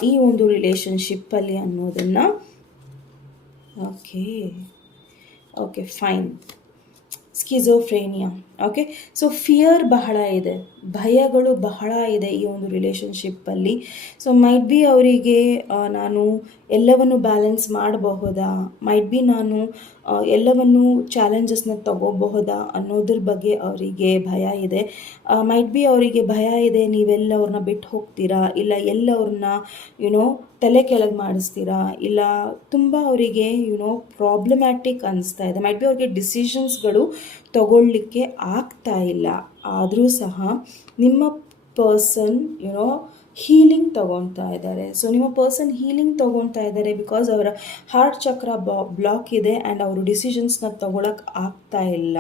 ಈ ಒಂದು ರಿಲೇಷನ್ಶಿಪ್ಪಲ್ಲಿ ಅನ್ನೋದನ್ನು. Okay fine. Schizophrenia. Okay, so fear ಬಹಳ ಇದೆ, ಭಯಗಳು ಬಹಳ ಇದೆ ಈ ಒಂದು ರಿಲೇಷನ್ಶಿಪ್ಪಲ್ಲಿ. ಸೊ ಮೈಟ್ ಬಿ ಅವರಿಗೆ ನಾನು ಎಲ್ಲವನ್ನು ಬ್ಯಾಲೆನ್ಸ್ ಮಾಡಬಹುದಾ, ಮೈಟ್ ಬಿ ನಾನು ಎಲ್ಲವನ್ನು ಚಾಲೆಂಜಸ್ನ ತಗೋಬಹುದಾ ಅನ್ನೋದ್ರ ಬಗ್ಗೆ ಅವರಿಗೆ ಭಯ ಇದೆ. ಮೈಟ್ ಬಿ ಅವರಿಗೆ ಭಯ ಇದೆ ನೀವೆಲ್ಲ ಅವ್ರನ್ನ ಬಿಟ್ಟು ಹೋಗ್ತೀರಾ, ಇಲ್ಲ ಎಲ್ಲ ಅವ್ರನ್ನ ತಲೆ ಕೆಳಗೆ ಮಾಡಿಸ್ತೀರಾ, ಇಲ್ಲ ತುಂಬ ಅವರಿಗೆ ಪ್ರಾಬ್ಲಮ್ಯಾಟಿಕ್ ಅನಿಸ್ತಾ ಇದೆ. ಮೈಟ್ ಬಿ ಅವ್ರಿಗೆ ಡಿಸಿಷನ್ಸ್ಗಳು ತಗೊಳ್ಳಿಕ್ಕೆ ಆಗ್ತಾ ಇಲ್ಲ. ಆದರೂ ಸಹ ನಿಮ್ಮ ಪರ್ಸನ್ ಹೀಲಿಂಗ್ ತೊಗೊಳ್ತಾ ಇದ್ದಾರೆ. ಸೊ ನಿಮ್ಮ ಪರ್ಸನ್ ಹೀಲಿಂಗ್ ತೊಗೊಳ್ತಾ ಇದ್ದಾರೆ ಬಿಕಾಸ್ ಅವರ ಹಾರ್ಟ್ ಚಕ್ರ ಬ್ಲಾಕ್ ಇದೆ ಆ್ಯಂಡ್ ಅವರು ಡಿಸಿಷನ್ಸ್ನ ತೊಗೊಳಕ್ಕೆ ಆಗ್ತಾ ಇಲ್ಲ.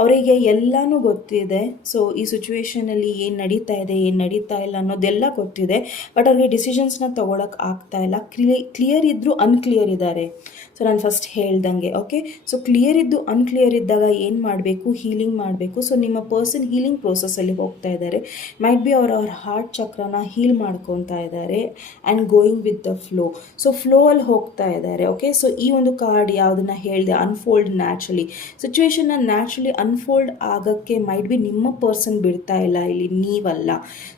ಅವರಿಗೆ ಎಲ್ಲನೂ ಗೊತ್ತಿದೆ. ಸೊ ಈ ಸಿಚುವೇಷನಲ್ಲಿ ಏನು ನಡೀತಾ ಇದೆ, ಏನು ನಡೀತಾ ಇಲ್ಲ ಅನ್ನೋದೆಲ್ಲ ಗೊತ್ತಿದೆ. ಬಟ್ ಅವ್ರಿಗೆ ಡಿಸಿಷನ್ಸ್ನ ತೊಗೊಳಕ್ಕೆ ಆಗ್ತಾ ಇಲ್ಲ. ಕ್ಲಿಯರ್ ಇದ್ದರೂ ಅನ್ಕ್ಲಿಯರ್ ಇದ್ದಾರೆ. ಸೊ ನಾನು ಫಸ್ಟ್ ಹೇಳ್ದಂಗೆ. ಓಕೆ, ಸೊ ಕ್ಲಿಯರ್ ಇದ್ದು ಅನ್ಕ್ಲಿಯರ್ ಇದ್ದಾಗ ಏನು ಮಾಡಬೇಕು, ಹೀಲಿಂಗ್ ಮಾಡಬೇಕು. ಸೊ ನಿಮ್ಮ ಪರ್ಸನ್ ಹೀಲಿಂಗ್ ಪ್ರೋಸೆಸ್ಸಲ್ಲಿ ಹೋಗ್ತಾ ಇದ್ದಾರೆ. ಮೈಟ್ ಬಿ ಅವ್ರ ಹಾರ್ಟ್ ಚಕ್ರನ ಹೀಲ್ ಮಾಡ್ಕೊತಾ ಇದ್ದಾರೆ and going with the flow. So flow ಅಲ್ಲಿ ಹೋಗ್ತಾ ಇದ್ದಾರೆ. ಓಕೆ, ಸೊ ಈ ಒಂದು ಕಾರ್ಡ್ ಯಾವುದನ್ನು ಹೇಳಿದೆ, ಅನ್ಫೋಲ್ಡ್ ನ್ಯಾಚುರಲಿ. ಸಿಚುವೇಶನ್ನ ನ್ಯಾಚುರಲಿ ಅನ್ಫೋಲ್ಡ್ ಆಗೋಕ್ಕೆ ಮೈಟ್ ಬಿ ನಿಮ್ಮ ಪರ್ಸನ್ ಬಿಡ್ತಾ ಇಲ್ಲ, ಇಲ್ಲಿ ನೀವಲ್ಲ.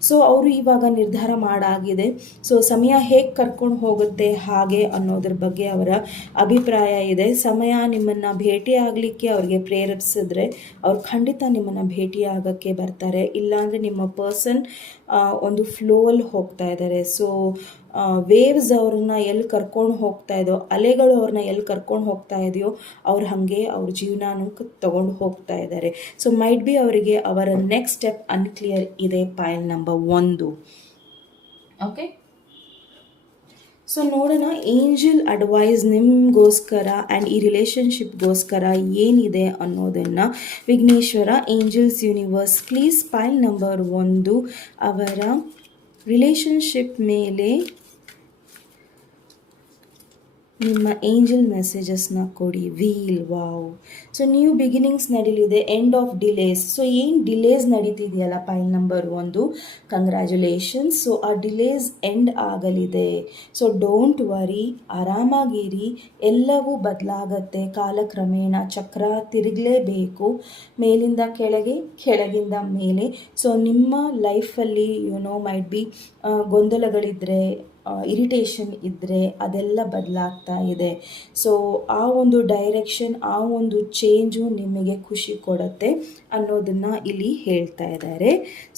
ಸೊ ಅವರು ಇವಾಗ ನಿರ್ಧಾರ ಮಾಡಾಗಿದೆ. ಸೊ ಸಮಯ ಹೇಗೆ ಕರ್ಕೊಂಡು ಹೋಗುತ್ತೆ ಹಾಗೆ ಅನ್ನೋದ್ರ ಬಗ್ಗೆ ಅವರ ಅಭಿಪ್ರಾಯ ಇದೆ. ಸಮಯ ನಿಮ್ಮನ್ನು ಭೇಟಿ ಆಗಲಿಕ್ಕೆ ಅವ್ರಿಗೆ ಪ್ರೇರೇಪಿಸಿದ್ರೆ ಅವ್ರು ಖಂಡಿತ ನಿಮ್ಮನ್ನು ಭೇಟಿ ಆಗೋಕ್ಕೆ ಬರ್ತಾರೆ. ಇಲ್ಲಾಂದರೆ ನಿಮ್ಮ ಪರ್ಸನ್ ಒಂದು ಫ್ಲೋ ಅಲ್ಲಿ ಹೋಗ್ತಾ ಇದ್ದಾರೆ. ಸೊ ವೇವ್ಸ್ ಅವ್ರನ್ನ ಎಲ್ಲಿ ಕರ್ಕೊಂಡು ಹೋಗ್ತಾ ಇದೆಯೋ, ಅಲೆಗಳು ಅವ್ರನ್ನ ಎಲ್ಲಿ ಕರ್ಕೊಂಡು ಹೋಗ್ತಾ ಇದೆಯೋ ಅವ್ರು ಹಾಗೆ ಅವ್ರ ಜೀವನನೂ ತಗೊಂಡು ಹೋಗ್ತಾ ಇದ್ದಾರೆ. ಸೊ ಮೈಟ್ ಬಿ ಅವರಿಗೆ ಅವರ ನೆಕ್ಸ್ಟ್ ಸ್ಟೆಪ್ ಅನ್ಕ್ಲಿಯರ್ ಇದೆ ಪೈಲ್ ನಂಬರ್ 1. ಓಕೆ, ಸೊ ನೋಡೋಣ ಏಂಜಲ್ ಅಡ್ವೈಸ್ ನಿಮಗೋಸ್ಕರ ಆ್ಯಂಡ್ ಈ ರಿಲೇಷನ್ಶಿಪ್ಗೋಸ್ಕರ ಏನಿದೆ ಅನ್ನೋದನ್ನು. Vighneshwara, angels, universe, please pile number 1 ಅವರ ರಿಲೇಷನ್ಶಿಪ್ ಮೇಲೆ ನಿಮ್ಮ ಏಂಜಲ್ ಮೆಸೇಜಸ್ನ ಕೊಡಿ. Wheel, wow. So new beginnings ನಡೀಲಿದೆ, ಎಂಡ್ ಆಫ್ ಡಿಲೇಸ್. ಸೊ ಏನು ಡಿಲೇಸ್ ನಡೀತಿದೆಯಲ್ಲ ಪೈಲ್ ನಂಬರ್ 1, ಕಂಗ್ರ್ಯಾಚುಲೇಷನ್ಸ್. ಸೊ ಆ ಡಿಲೇಸ್ ಎಂಡ್ ಆಗಲಿದೆ. ಸೊ ಡೋಂಟ್ ವರಿ, ಆರಾಮಾಗಿರಿ, ಎಲ್ಲವೂ ಬದಲಾಗತ್ತೆ ಕಾಲಕ್ರಮೇಣ. ಚಕ್ರ ತಿರುಗಲೇಬೇಕು, ಮೇಲಿಂದ ಕೆಳಗೆ, ಕೆಳಗಿಂದ ಮೇಲೆ. ಸೊ ನಿಮ್ಮ ಲೈಫಲ್ಲಿ ಮೈಟ್ ಬಿ ಗೊಂದಲಗಳಿದ್ದರೆ, ಇರಿಟೇಷನ್ ಇದ್ದರೆ ಅದೆಲ್ಲ ಬದಲಾಗ್ತಾ ಇದೆ. ಸೊ ಆ ಒಂದು ಡೈರೆಕ್ಷನ್, ಆ ಒಂದು ಚೇಂಜು ನಿಮಗೆ ಖುಷಿ ಕೊಡುತ್ತೆ ಅನ್ನೋದನ್ನು ಇಲ್ಲಿ ಹೇಳ್ತಾ ಇದ್ದಾರೆ.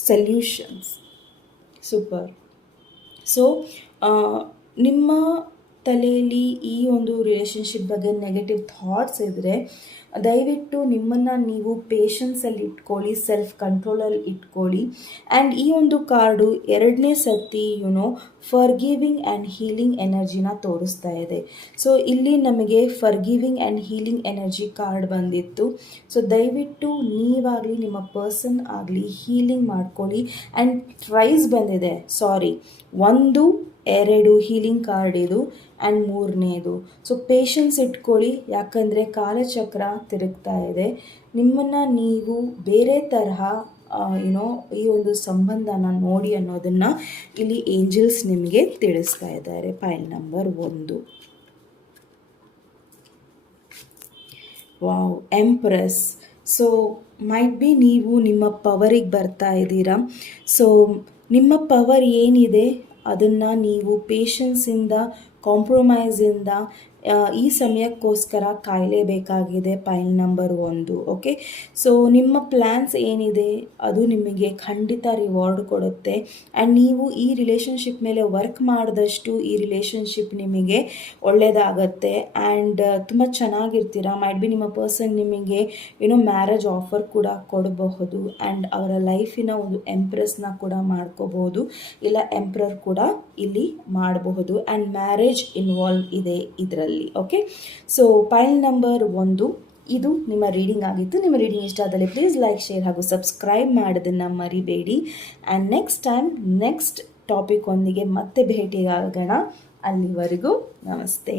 Solutions, super. ಸೊ ನಿಮ್ಮ ತಲೆಯಲ್ಲಿ ಈ ಒಂದು ರಿಲೇಷನ್ಶಿಪ್ ಬಗ್ಗೆ ನೆಗೆಟಿವ್ ಥಾಟ್ಸ್ ಇದ್ದರೆ ದಯವಿಟ್ಟು ನಿಮ್ಮನ್ನು ನೀವು ಪೇಷನ್ಸಲ್ಲಿ ಇಟ್ಕೊಳ್ಳಿ, ಸೆಲ್ಫ್ ಕಂಟ್ರೋಲಲ್ಲಿ ಇಟ್ಕೊಳ್ಳಿ. ಆ್ಯಂಡ್ ಈ ಒಂದು ಕಾರ್ಡು 2ನೇ ಸತಿ ಫರ್ಗಿವಿಂಗ್ ಆ್ಯಂಡ್ ಹೀಲಿಂಗ್ ಎನರ್ಜಿನ ತೋರಿಸ್ತಾ ಇದೆ. ಸೊ ಇಲ್ಲಿ ನಮಗೆ forgiving and healing energy card ಬಂದಿತ್ತು. ಸೊ ದಯವಿಟ್ಟು ನೀವಾಗಲಿ ನಿಮ್ಮ ಪರ್ಸನ್ ಆಗಲಿ ಹೀಲಿಂಗ್ ಮಾಡ್ಕೊಳ್ಳಿ. ಆ್ಯಂಡ್ ಟ್ರೈಸ್ ಬಂದಿದೆ, ಸಾರಿ, 1, 2 ಹೀಲಿಂಗ್ ಕಾರ್ಡ್ ಇದು, ಆ್ಯಂಡ್ 3ನೇದು. ಸೊ ಪೇಷನ್ಸ್ ಇಟ್ಕೊಳ್ಳಿ, ಯಾಕಂದರೆ ಕಾಲಚಕ್ರ ತಿರುಗ್ತಾ ಇದೆ. ನಿಮ್ಮನ್ನು ನೀವು ಬೇರೆ ತರಹ ಈ ಒಂದು ಸಂಬಂಧನ ನೋಡಿ ಅನ್ನೋದನ್ನು ಇಲ್ಲಿ ಏಂಜಲ್ಸ್ ನಿಮಗೆ ತಿಳಿಸ್ತಾ ಇದ್ದಾರೆ. ಪೈಲ್ number 1, wow, empress. So might be ನೀವು ನಿಮ್ಮ ಪವರಿಗೆ ಬರ್ತಾ ಇದ್ದೀರಾ. ಸೊ ನಿಮ್ಮ ಪವರ್ ಏನಿದೆ ಅದನ್ನು ನೀವು ಪೇಷನ್ಸಿಂದ, ಕಾಂಪ್ರಮೈಸಿಂದ ಈ ಸಮಯಕ್ಕೋಸ್ಕರ ಕಾಯಲೇಬೇಕಾಗಿದೆ. Pile number 1, okay. ಸೊ ನಿಮ್ಮ ಪ್ಲ್ಯಾನ್ಸ್ ಏನಿದೆ ಅದು ನಿಮಗೆ ಖಂಡಿತ ರಿವಾರ್ಡ್ ಕೊಡುತ್ತೆ. ಆ್ಯಂಡ್ ನೀವು ಈ ರಿಲೇಷನ್ಶಿಪ್ ಮೇಲೆ ವರ್ಕ್ ಮಾಡಿದಷ್ಟು ಈ ರಿಲೇಷನ್ಶಿಪ್ ನಿಮಗೆ ಒಳ್ಳೆಯದಾಗತ್ತೆ. ಆ್ಯಂಡ್ ತುಂಬ ಚೆನ್ನಾಗಿರ್ತೀರ. ಮೈಟ್ ಬಿ ನಿಮ್ಮ ಪರ್ಸನ್ ನಿಮಗೆ ಮ್ಯಾರೇಜ್ ಆಫರ್ ಕೂಡ ಕೊಡಬಹುದು. ಆ್ಯಂಡ್ ಅವರ ಲೈಫಿನ ಒಂದು ಎಂಪ್ರೆಸ್ನ ಕೂಡ ಮಾಡ್ಕೋಬಹುದು, ಇಲ್ಲ ಎಂಪ್ರರ್ ಕೂಡ ಇಲ್ಲಿ ಮಾಡಬಹುದು. ಆ್ಯಂಡ್ ಮ್ಯಾರೇಜ್ ಇನ್ವಾಲ್ವ್ ಇದೆ ಇದರಲ್ಲಿ, ಓಕೆ. ಸೊ ಪೈಲ್ ನಂಬರ್ 1 ಇದು ನಿಮ್ಮ ರೀಡಿಂಗ್ ಆಗಿತ್ತು. ನಿಮ್ಮ ರೀಡಿಂಗ್ ಇಷ್ಟ ಆದಲ್ಲಿ ಪ್ಲೀಸ್ ಲೈಕ್, ಶೇರ್ ಹಾಗೂ ಸಬ್ಸ್ಕ್ರೈಬ್ ಮಾಡೋದನ್ನು ಮರಿಬೇಡಿ. And next time next topic ಒಂದಿಗೆ ಮತ್ತೆ ಭೇಟಿಯಾಗೋಣ. ಅಲ್ಲಿವರೆಗೂ ನಮಸ್ತೆ.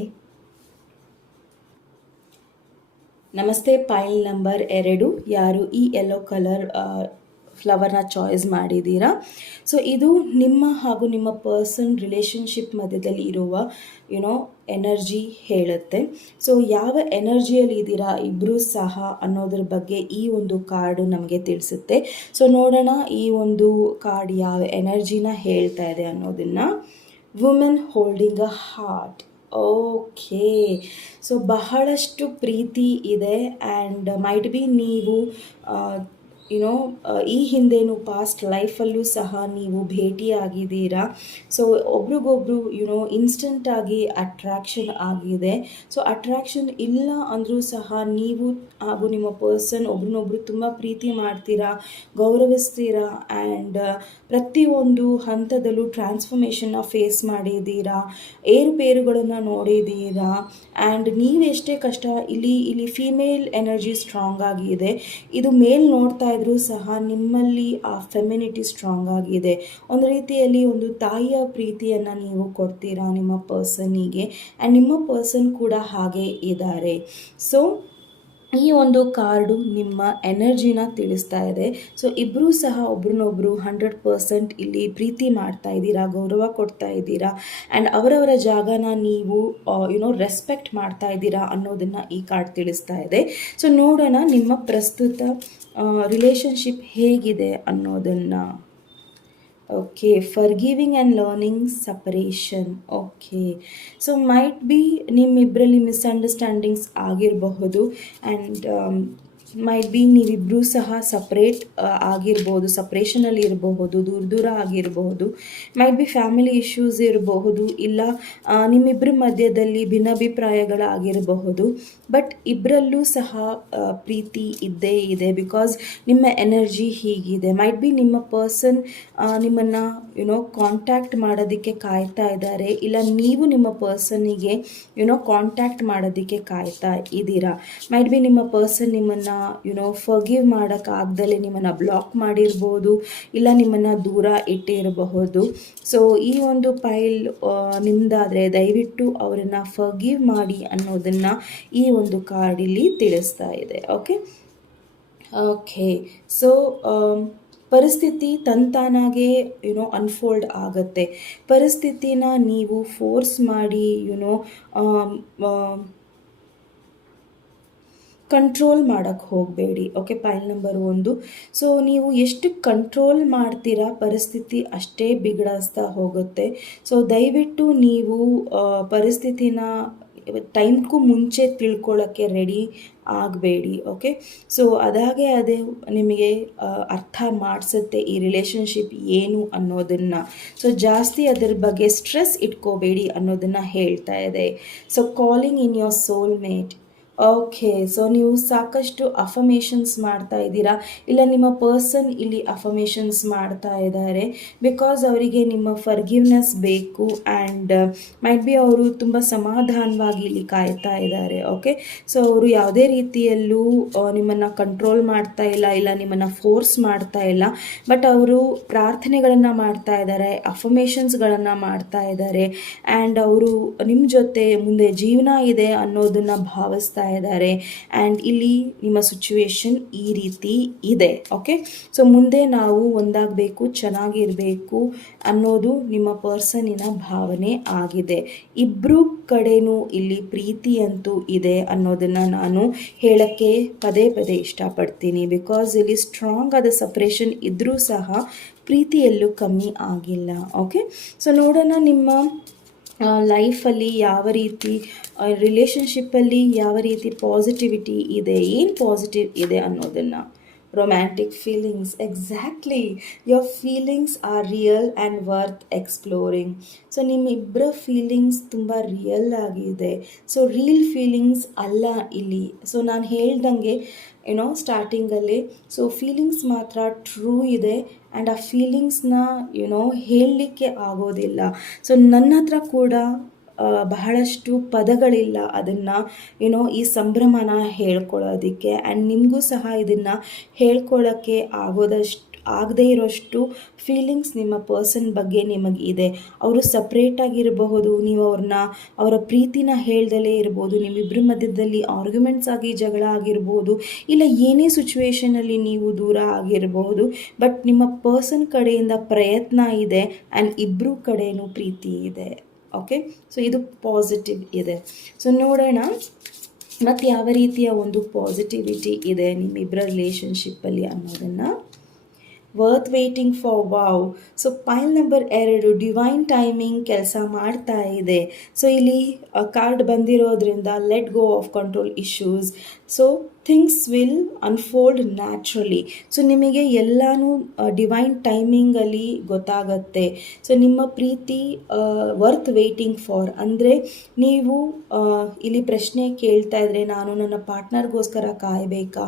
ನಮಸ್ತೆ. ಪೈಲ್ ನಂಬರ್ 2, ಯಾರು ಈ ಯೆಲ್ಲೋ ಕಲರ್ ಫ್ಲವರ್ನ ಚಾಯ್ಸ್ ಮಾಡಿದ್ದೀರಾ. ಸೊ ಇದು ನಿಮ್ಮ ಹಾಗೂ ನಿಮ್ಮ ಪರ್ಸನ್ ರಿಲೇಷನ್ಶಿಪ್ ಮಧ್ಯದಲ್ಲಿ ಇರುವ ಎನರ್ಜಿ ಹೇಳುತ್ತೆ. ಸೊ ಯಾವ ಎನರ್ಜಿಯಲ್ಲಿ ಇದ್ದೀರಾ ಇಬ್ಬರೂ ಸಹ ಅನ್ನೋದ್ರ ಬಗ್ಗೆ ಈ ಒಂದು ಕಾರ್ಡು ನಮಗೆ ತಿಳಿಸುತ್ತೆ. ಸೊ ನೋಡೋಣ ಈ ಒಂದು ಕಾರ್ಡ್ ಯಾವ ಎನರ್ಜಿನ ಹೇಳ್ತಾ ಇದೆ ಅನ್ನೋದನ್ನು. ವುಮೆನ್ ಹೋಲ್ಡಿಂಗ್ ಅ ಹಾರ್ಟ್. ಓಕೆ, ಸೊ ಬಹಳಷ್ಟು ಪ್ರೀತಿ ಇದೆ. ಆ್ಯಂಡ್ ಮೈಟ್ ಬಿ ನೀವು ಈ ಹಿಂದೆನೂ ಪಾಸ್ಟ್ ಲೈಫಲ್ಲೂ ಸಹ ನೀವು ಭೇಟಿಯಾಗಿದ್ದೀರಾ. ಸೊ ಒಬ್ರಿಗೊಬ್ರು ಇನ್ಸ್ಟೆಂಟಾಗಿ ಅಟ್ರ್ಯಾಕ್ಷನ್ ಆಗಿದೆ. ಸೊ ಅಟ್ರ್ಯಾಕ್ಷನ್ ಇಲ್ಲ ಅಂದರೂ ಸಹ ನೀವು ಹಾಗೂ ನಿಮ್ಮ ಪರ್ಸನ್ ಒಬ್ರನ್ನೊಬ್ರು ತುಂಬ ಪ್ರೀತಿ ಮಾಡ್ತೀರಾ, ಗೌರವಿಸ್ತೀರಾ. ಆ್ಯಂಡ್ ಪ್ರತಿಯೊಂದು ಹಂತದಲ್ಲೂ ಟ್ರಾನ್ಸ್ಫಾರ್ಮೇಷನ್ನ ಫೇಸ್ ಮಾಡಿದ್ದೀರಾ, ಏರುಪೇರುಗಳನ್ನು ನೋಡಿದ್ದೀರಾ. ಆ್ಯಂಡ್ ನೀವೆಷ್ಟೇ ಕಷ್ಟ, ಇಲ್ಲಿ ಫೀಮೇಲ್ ಎನರ್ಜಿ ಸ್ಟ್ರಾಂಗ್ ಆಗಿದೆ. ಇದು ಮೇಲ್ ನೋಡ್ತಾ ಇದ್ರೂ ಸಹ ನಿಮ್ಮಲ್ಲಿ ಆ ಫೆಮಿನಿಟಿ ಸ್ಟ್ರಾಂಗ್ ಆಗಿದೆ. ಒಂದು ರೀತಿಯಲ್ಲಿ ಒಂದು ತಾಯಿಯ ಪ್ರೀತಿಯನ್ನು ನೀವು ಕೊಡ್ತೀರಾ ನಿಮ್ಮ ಪರ್ಸನ್ನಿಗೆ. ಆ್ಯಂಡ್ ನಿಮ್ಮ ಪರ್ಸನ್ ಕೂಡ ಹಾಗೆ ಇದ್ದಾರೆ. ಸೊ ಈ ಒಂದು ಕಾರ್ಡು ನಿಮ್ಮ ಎನರ್ಜಿನ ತಿಳಿಸ್ತಾ ಇದೆ. ಸೊ ಇಬ್ಬರೂ ಸಹ ಒಬ್ರನ್ನೊಬ್ರು 100% ಇಲ್ಲಿ ಪ್ರೀತಿ ಮಾಡ್ತಾ ಇದ್ದೀರಾ, ಗೌರವ ಕೊಡ್ತಾ ಇದ್ದೀರಾ. ಆ್ಯಂಡ್ ಅವರವರ ಜಾಗನ ನೀವು ರೆಸ್ಪೆಕ್ಟ್ ಮಾಡ್ತಾ ಇದ್ದೀರಾ ಅನ್ನೋದನ್ನು ಈ ಕಾರ್ಡ್ ತಿಳಿಸ್ತಾ ಇದೆ. ಸೊ ನೋಡೋಣ ನಿಮ್ಮ ಪ್ರಸ್ತುತ ರಿಲೇಷನ್ಶಿಪ್ ಹೇಗಿದೆ ಅನ್ನೋದನ್ನು. Okay, forgiving and learning separation. Okay, so might be ನಿಮ್ಮಿಬ್ಬರಲ್ಲಿ ಮಿಸ್ಅಂಡರ್ಸ್ಟ್ಯಾಂಡಿಂಗ್ಸ್ ಆಗಿರಬಹುದು. ಆ್ಯಂಡ್ ಮೈಟ್ ಬಿ ನೀವಿಬ್ಬರೂ ಸಹ ಸಪ್ರೇಟ್ ಆಗಿರ್ಬೋದು, ಸಪ್ರೇಷನಲ್ಲಿ ಇರಬಹುದು, ದೂರ ದೂರ ಆಗಿರಬಹುದು. ಮೈಟ್ ಬಿ ಫ್ಯಾಮಿಲಿ ಇಶ್ಯೂಸ್ ಇರಬಹುದು, ಇಲ್ಲ ನಿಮ್ಮಿಬ್ಬರ ಮಧ್ಯದಲ್ಲಿ ಭಿನ್ನಾಭಿಪ್ರಾಯಗಳಾಗಿರಬಹುದು. ಬಟ್ ಇಬ್ಬರಲ್ಲೂ ಸಹ ಪ್ರೀತಿ ಇದ್ದೇ ಇದೆ, ಬಿಕಾಸ್ ನಿಮ್ಮ ಎನರ್ಜಿ ಹೀಗಿದೆ. ಮೈಟ್ ಬಿ ನಿಮ್ಮ ಪರ್ಸನ್ ನಿಮ್ಮನ್ನು ಕಾಂಟ್ಯಾಕ್ಟ್ ಮಾಡೋದಕ್ಕೆ ಕಾಯ್ತಾ ಇದ್ದಾರೆ, ಇಲ್ಲ ನೀವು ನಿಮ್ಮ ಪರ್ಸನ್ನಿಗೆ ಕಾಂಟ್ಯಾಕ್ಟ್ ಮಾಡೋದಕ್ಕೆ ಕಾಯ್ತಾ ಇದ್ದೀರಾ. ಮೈಟ್ ಬಿ ನಿಮ್ಮ ಪರ್ಸನ್ ನಿಮ್ಮನ್ನು ಫರ್ಗಿವ್ ಮಾಡೋಕ್ಕಾಗ್ದಲೇ ನಿಮ್ಮನ್ನು ಬ್ಲಾಕ್ ಮಾಡಿರ್ಬೋದು, ಇಲ್ಲ ನಿಮ್ಮನ್ನು ದೂರ ಇಟ್ಟಿರಬಹುದು. ಸೊ ಈ ಒಂದು ಪೈಲ್ ನಿಮ್ಮದಾದರೆ ದಯವಿಟ್ಟು ಅವರನ್ನು ಫರ್ಗಿವ್ ಮಾಡಿ ಅನ್ನೋದನ್ನು ಈ ಒಂದು ಕಾರ್ಡಿಲ್ಲಿ ತಿಳಿಸ್ತಾ ಇದೆ. ಓಕೆ ಸೊ ಪರಿಸ್ಥಿತಿ ತಂತಾನಾಗೆ ಅನ್ಫೋಲ್ಡ್ ಆಗುತ್ತೆ. ಪರಿಸ್ಥಿತಿನ ನೀವು ಫೋರ್ಸ್ ಮಾಡಿ ಕಂಟ್ರೋಲ್ ಮಾಡೋಕ್ಕೆ ಹೋಗಬೇಡಿ. ಪೈಲ್ ನಂಬರ್ 1. ಸೊ ನೀವು ಎಷ್ಟು ಕಂಟ್ರೋಲ್ ಮಾಡ್ತೀರಾ ಪರಿಸ್ಥಿತಿ ಅಷ್ಟೇ ಬಿಗಡಿಸ್ತಾ ಹೋಗುತ್ತೆ. ಸೊ ದಯವಿಟ್ಟು ನೀವು ಪರಿಸ್ಥಿತಿನ ಟೈಮ್ಗೂ ಮುಂಚೆ ತಿಳ್ಕೊಳ್ಳೋಕ್ಕೆ ರೆಡಿ ಆಗಬೇಡಿ. ಸೊ ಅದೇ ನಿಮಗೆ ಅರ್ಥ ಮಾಡಿಸುತ್ತೆ ಈ ರಿಲೇಷನ್ಶಿಪ್ ಏನು ಅನ್ನೋದನ್ನು. ಸೊ ಜಾಸ್ತಿ ಅದರ ಬಗ್ಗೆ ಸ್ಟ್ರೆಸ್ ಇಟ್ಕೋಬೇಡಿ ಅನ್ನೋದನ್ನು ಹೇಳ್ತಾ ಇದೆ. So calling in your soulmate. So ನೀವು ಸಾಕಷ್ಟು ಅಫರ್ಮೇಷನ್ಸ್ ಮಾಡ್ತಾ ಇದ್ದೀರಾ, ಇಲ್ಲ ನಿಮ್ಮ ಪರ್ಸನ್ ಇಲ್ಲಿ ಅಫರ್ಮೇಷನ್ಸ್ ಮಾಡ್ತಾ ಇದ್ದಾರೆ, ಬಿಕಾಸ್ ಅವರಿಗೆ ನಿಮ್ಮ ಫರ್ಗಿವ್ನೆಸ್ ಬೇಕು. ಆ್ಯಂಡ್ ಮೈಟ್ ಬಿ ಅವರು ತುಂಬ ಸಮಾಧಾನವಾಗಿ ಇಲ್ಲಿ ಕಾಯ್ತಾ ಇದ್ದಾರೆ. ಸೊ ಅವರು ಯಾವುದೇ ರೀತಿಯಲ್ಲೂ ನಿಮ್ಮನ್ನು ಕಂಟ್ರೋಲ್ ಮಾಡ್ತಾ ಇಲ್ಲ ನಿಮ್ಮನ್ನು ಫೋರ್ಸ್ ಮಾಡ್ತಾ ಇಲ್ಲ. ಬಟ್ ಅವರು ಪ್ರಾರ್ಥನೆಗಳನ್ನು ಮಾಡ್ತಾ ಇದ್ದಾರೆ, ಅಫರ್ಮೇಷನ್ಸ್ಗಳನ್ನು ಮಾಡ್ತಾ ಇದ್ದಾರೆ. ಆ್ಯಂಡ್ ಅವರು ನಿಮ್ಮ ಜೊತೆ ಮುಂದೆ ಜೀವನ ಇದೆ ಅನ್ನೋದನ್ನು ಭಾವಿಸ್ತಾ ಇದ್ದಾರೆ. ಆ್ಯಂಡ್ ಇಲ್ಲಿ ನಿಮ್ಮ ಸಿಚುವೇಶನ್ ಈ ರೀತಿ ಇದೆ. ಸೊ ಮುಂದೆ ನಾವು ಒಂದಾಗಬೇಕು, ಚೆನ್ನಾಗಿರಬೇಕು ಅನ್ನೋದು ನಿಮ್ಮ ಪರ್ಸನ್ನಿನ ಭಾವನೆ ಆಗಿದೆ. ಇಬ್ಬರು ಕಡೆನೂ ಇಲ್ಲಿ ಪ್ರೀತಿ ಅಂತೂ ಇದೆ ಅನ್ನೋದನ್ನು ನಾನು ಹೇಳೋಕ್ಕೆ ಪದೇ ಪದೇ ಇಷ್ಟಪಡ್ತೀನಿ, ಬಿಕಾಸ್ ಇಲ್ಲಿ ಸ್ಟ್ರಾಂಗ್ ಆದ ಸಪ್ರೇಷನ್ ಇದ್ದರೂ ಸಹ ಪ್ರೀತಿಯಲ್ಲೂ ಕಮ್ಮಿ ಆಗಿಲ್ಲ. ಸೊ ನೋಡೋಣ ನಿಮ್ಮ ಲೈಫಲ್ಲಿ ಯಾವ ರೀತಿ, ರಿಲೇಷನ್ಶಿಪ್ಪಲ್ಲಿ ಯಾವ ರೀತಿ ಪಾಸಿಟಿವಿಟಿ ಇದೆ, ಏನು ಪಾಸಿಟಿವ್ ಇದೆ ಅನ್ನೋದನ್ನು. Romantic feelings. Exactly, your feelings are real and worth exploring. So ನಿಮ್ಮಿಬ್ಬರ ಫೀಲಿಂಗ್ಸ್ ತುಂಬ ರಿಯಲ್ ಆಗಿದೆ. ಸೊ ರೀಲ್ ಫೀಲಿಂಗ್ಸ್ ಅಲ್ಲ ಇಲ್ಲಿ. ಸೊ ನಾನು ಹೇಳ್ದಂಗೆ ಸ್ಟಾರ್ಟಿಂಗಲ್ಲಿ, ಸೊ ಫೀಲಿಂಗ್ಸ್ ಮಾತ್ರ ಟ್ರೂ ಇದೆ. ಆ್ಯಂಡ್ ಆ ಫೀಲಿಂಗ್ಸ್ನ ಹೇಳಲಿಕ್ಕೆ ಆಗೋದಿಲ್ಲ. ಸೊ ನನ್ನ ಹತ್ರ ಕೂಡ ಬಹಳಷ್ಟು ಪದಗಳಿಲ್ಲ ಅದನ್ನು ಈ ಸಂಭ್ರಮನ ಹೇಳ್ಕೊಳ್ಳೋದಕ್ಕೆ. ಆ್ಯಂಡ್ ನಿಮಗೂ ಸಹ ಇದನ್ನು ಹೇಳ್ಕೊಳ್ಳೋಕ್ಕೆ ಆಗದೇ ಇರೋಷ್ಟು ಫೀಲಿಂಗ್ಸ್ ನಿಮ್ಮ ಪರ್ಸನ್ ಬಗ್ಗೆ ನಿಮಗಿದೆ. ಅವರು ಸಪ್ರೇಟಾಗಿರಬಹುದು, ನೀವು ಅವರ ಪ್ರೀತಿನ ಹೇಳ್ದಲೇ ಇರ್ಬೋದು, ನಿಮ್ಮಿಬ್ಬರ ಮಧ್ಯದಲ್ಲಿ ಆರ್ಗ್ಯುಮೆಂಟ್ಸ್ ಆಗಿ ಜಗಳ ಆಗಿರ್ಬೋದು, ಇಲ್ಲ ಏನೇ ಸಿಚುವೇಷನಲ್ಲಿ ನೀವು ದೂರ ಆಗಿರಬಹುದು. ಬಟ್ ನಿಮ್ಮ ಪರ್ಸನ್ ಕಡೆಯಿಂದ ಪ್ರಯತ್ನ ಇದೆ ಆ್ಯಂಡ್ ಇಬ್ಬರು ಕಡೆಯೂ ಪ್ರೀತಿ ಇದೆ. ಸೊ ಇದು ಪಾಸಿಟಿವ್ ಇದೆ. ಸೊ ನೋಡೋಣ ಮತ್ತು ಯಾವ ರೀತಿಯ ಒಂದು ಪಾಸಿಟಿವಿಟಿ ಇದೆ ನಿಮ್ಮಿಬ್ಬರ ರಿಲೇಷನ್ಶಿಪ್ಪಲ್ಲಿ ಅನ್ನೋದನ್ನು. Worth waiting for. Wow. So ಪೈಲ್ number 2, divine timing ಕೆಲಸ ಮಾಡ್ತಾ ಇದೆ. ಸೊ ಇಲ್ಲಿ ಕಾರ್ಡ್ ಬಂದಿರೋದ್ರಿಂದ let go of control issues. So things will unfold naturally. So ನಿಮಗೆ ಎಲ್ಲನೂ ಡಿವೈನ್ ಟೈಮಿಂಗಲ್ಲಿ ಗೊತ್ತಾಗತ್ತೆ. ಸೊ ನಿಮ್ಮ ಪ್ರೀತಿ ವರ್ತ್ ವೇಟಿಂಗ್ ಫಾರ್ ಅಂದರೆ ನೀವು ಇಲ್ಲಿ ಪ್ರಶ್ನೆ ಕೇಳ್ತಾ ಇದ್ರೆ, ನಾನು ನನ್ನ ಪಾರ್ಟ್ನರ್ಗೋಸ್ಕರ ಕಾಯಬೇಕಾ,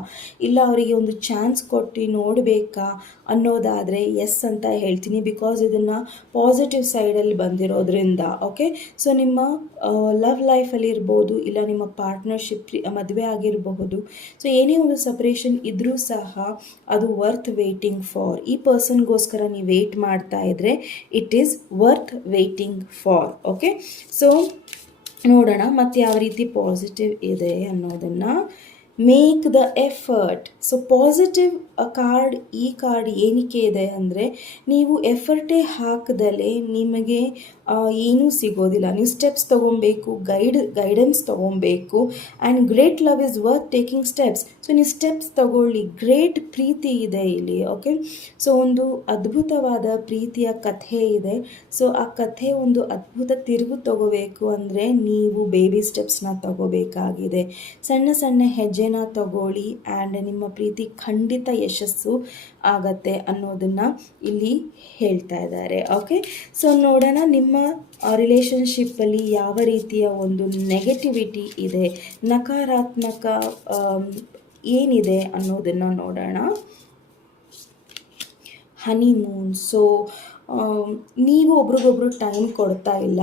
ಇಲ್ಲ ಅವರಿಗೆ ಒಂದು ಚಾನ್ಸ್ ಕೊಟ್ಟು ನೋಡಬೇಕಾ ಅನ್ನೋದಾದರೆ ಎಸ್ ಅಂತ ಹೇಳ್ತೀನಿ, ಬಿಕಾಸ್ ಇದನ್ನು ಪಾಸಿಟಿವ್ ಸೈಡಲ್ಲಿ ಬಂದಿರೋದ್ರಿಂದ. ಸೊ ನಿಮ್ಮ ಲವ್ ಲೈಫಲ್ಲಿ ಇರ್ಬೋದು, ಇಲ್ಲ ನಿಮ್ಮ ಪಾರ್ಟ್ನರ್ಶಿಪ್ ಮದುವೆ ಆಗಿರಬಹುದು. ಸೊ ಏನೇ ಒಂದು ಸಪ್ರೇಷನ್ ಇದ್ದರೂ ಸಹ ಅದು ವರ್ತ್ ವೇಟಿಂಗ್ ಫಾರ್. ಈ ಪರ್ಸನ್ಗೋಸ್ಕರ ನೀವು ವೇಟ್ ಮಾಡ್ತಾ ಇದ್ರೆ it is worth waiting for. So ನೋಡೋಣ ಮತ್ತು ಯಾವ ರೀತಿ ಪಾಸಿಟಿವ್ ಇದೆ ಅನ್ನೋದನ್ನು. Make the effort. So positive ಈ ಕಾರ್ಡ್ ಏನಕ್ಕೆ ಇದೆ ಅಂದರೆ, ನೀವು ಎಫರ್ಟೇ ಹಾಕದಲೇ ನಿಮಗೆ ಏನೂ ಸಿಗೋದಿಲ್ಲ. ನೀವು ಸ್ಟೆಪ್ಸ್ ತೊಗೊಬೇಕು, ಗೈಡೆನ್ಸ್ ತೊಗೊಬೇಕು. And great love is worth taking steps. So ನೀವು ಸ್ಟೆಪ್ಸ್ ತಗೊಳ್ಳಿ, ಗ್ರೇಟ್ ಪ್ರೀತಿ ಇದೆ ಇಲ್ಲಿ. ಓಕೆ, ಸೊ ಒಂದು ಅದ್ಭುತವಾದ ಪ್ರೀತಿಯ ಕಥೆ ಇದೆ. ಸೊ ಆ ಕಥೆ ಒಂದು ಅದ್ಭುತ ತಿರುವು ತಗೋಬೇಕು ಅಂದರೆ ನೀವು ಬೇಬಿ ಸ್ಟೆಪ್ಸ್ನ ತಗೋಬೇಕಾಗಿದೆ. ಸಣ್ಣ ಸಣ್ಣ ಹೆಜ್ಜೆನ ತಗೊಳ್ಳಿ ಆ್ಯಂಡ್ ನಿಮ್ಮ ಪ್ರೀತಿ ಖಂಡಿತ ಯಶಸ್ಸು ಆಗತ್ತೆ ಅನ್ನೋದನ್ನು ಇಲ್ಲಿ ಹೇಳ್ತಾ ಇದ್ದಾರೆ. ಓಕೆ, ಸೊ ನೋಡೋಣ ನಿಮ್ಮ ರಿಲೇಷನ್ಶಿಪ್ಪಲ್ಲಿ ಯಾವ ರೀತಿಯ ಒಂದು ನೆಗೆಟಿವಿಟಿ ಇದೆ, ನಕಾರಾತ್ಮಕ ಏನಿದೆ ಅನ್ನೋದನ್ನು ನೋಡೋಣ. ಹನಿಮೂನ್. ಸೊ ನೀವು ಒಬ್ರಿಗೊಬ್ರು ಟೈಮ್ ಕೊಡ್ತಾ ಇಲ್ಲ,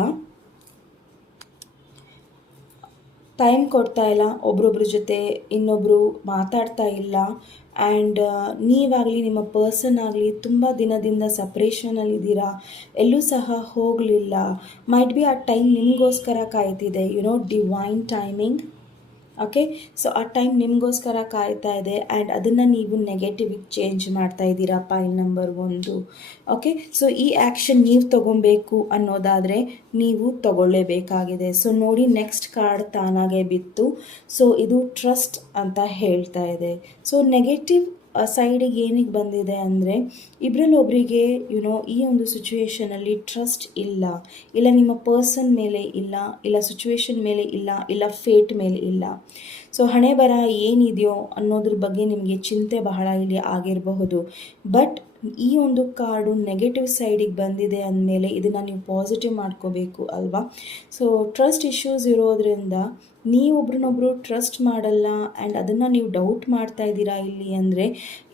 ಒಬ್ರೊಬ್ರ ಜೊತೆ ಇನ್ನೊಬ್ಬರು ಮಾತಾಡ್ತಾ ಇಲ್ಲ. ಆ್ಯಂಡ್ ನೀವಾಗಲಿ ನಿಮ್ಮ ಪರ್ಸನ್ ಆಗಲಿ ತುಂಬ ದಿನದಿಂದ ಸಪ್ರೇಷನಲ್ಲಿದ್ದೀರಾ, ಎಲ್ಲೂ ಸಹ ಹೋಗಲಿಲ್ಲ. ಮೈಟ್ ಬಿ ಆ ಟೈಮ್ ನಿಮಗೋಸ್ಕರ ಕಾಯ್ತಿದೆ, ಡಿವೈನ್ ಟೈಮಿಂಗ್. ಓಕೆ, ಸೊ ಆ ಟೈಮ್ ನಿಮಗೋಸ್ಕರ ಕಾಯ್ತಾ ಇದೆ ಆ್ಯಂಡ್ ಅದನ್ನು ನೀವು ನೆಗೆಟಿವಿಗೆ ಚೇಂಜ್ ಮಾಡ್ತಾ ಇದ್ದೀರಾ. Point number 1. ಓಕೆ, ಸೊ ಈ ಆ್ಯಕ್ಷನ್ ನೀವು ತೊಗೊಬೇಕು ಅನ್ನೋದಾದರೆ ನೀವು ತಗೊಳ್ಳೇಬೇಕಾಗಿದೆ. ಸೊ ನೋಡಿ, ನೆಕ್ಸ್ಟ್ ಕಾರ್ಡ್ ತಾನಾಗೆ ಬಿತ್ತು. ಸೊ ಇದು ಟ್ರಸ್ಟ್ ಅಂತ ಹೇಳ್ತಾ ಇದೆ. ಸೊ ನೆಗೆಟಿವ್ ಸೈಡಿಗೆ ಏನಕ್ಕೆ ಬಂದಿದೆ ಅಂದರೆ ಇಬ್ಬರಲ್ಲೊಬ್ಬರಿಗೆ ಈ ಒಂದು ಸಿಚುವೇಷನಲ್ಲಿ ಟ್ರಸ್ಟ್ ಇಲ್ಲ ನಿಮ್ಮ ಪರ್ಸನ್ ಮೇಲೆ ಇಲ್ಲ ಸಿಚುವೇಶನ್ ಮೇಲೆ ಇಲ್ಲ ಫೇಟ್ ಮೇಲೆ ಇಲ್ಲ. ಸೊ ಹಣೆ ಬರ ಏನಿದೆಯೋ ಅನ್ನೋದ್ರ ಬಗ್ಗೆ ನಿಮಗೆ ಚಿಂತೆ ಬಹಳ ಇಲ್ಲಿ ಆಗಿರಬಹುದು. ಬಟ್ ಈ ಒಂದು ಕಾರ್ಡು ನೆಗೆಟಿವ್ ಸೈಡಿಗೆ ಬಂದಿದೆ ಅಂದಮೇಲೆ ಇದನ್ನು ನೀವು ಪಾಸಿಟಿವ್ ಮಾಡ್ಕೋಬೇಕು ಅಲ್ವಾ. ಸೊ ಟ್ರಸ್ಟ್ ಇಶ್ಯೂಸ್ ಇರೋದ್ರಿಂದ ನೀವೊಬ್ರನ್ನೊಬ್ರು ಟ್ರಸ್ಟ್ ಮಾಡಲ್ಲ ಆ್ಯಂಡ್ ಅದನ್ನು ನೀವು ಡೌಟ್ ಮಾಡ್ತಾ ಇದ್ದೀರಾ ಇಲ್ಲಿ ಅಂದರೆ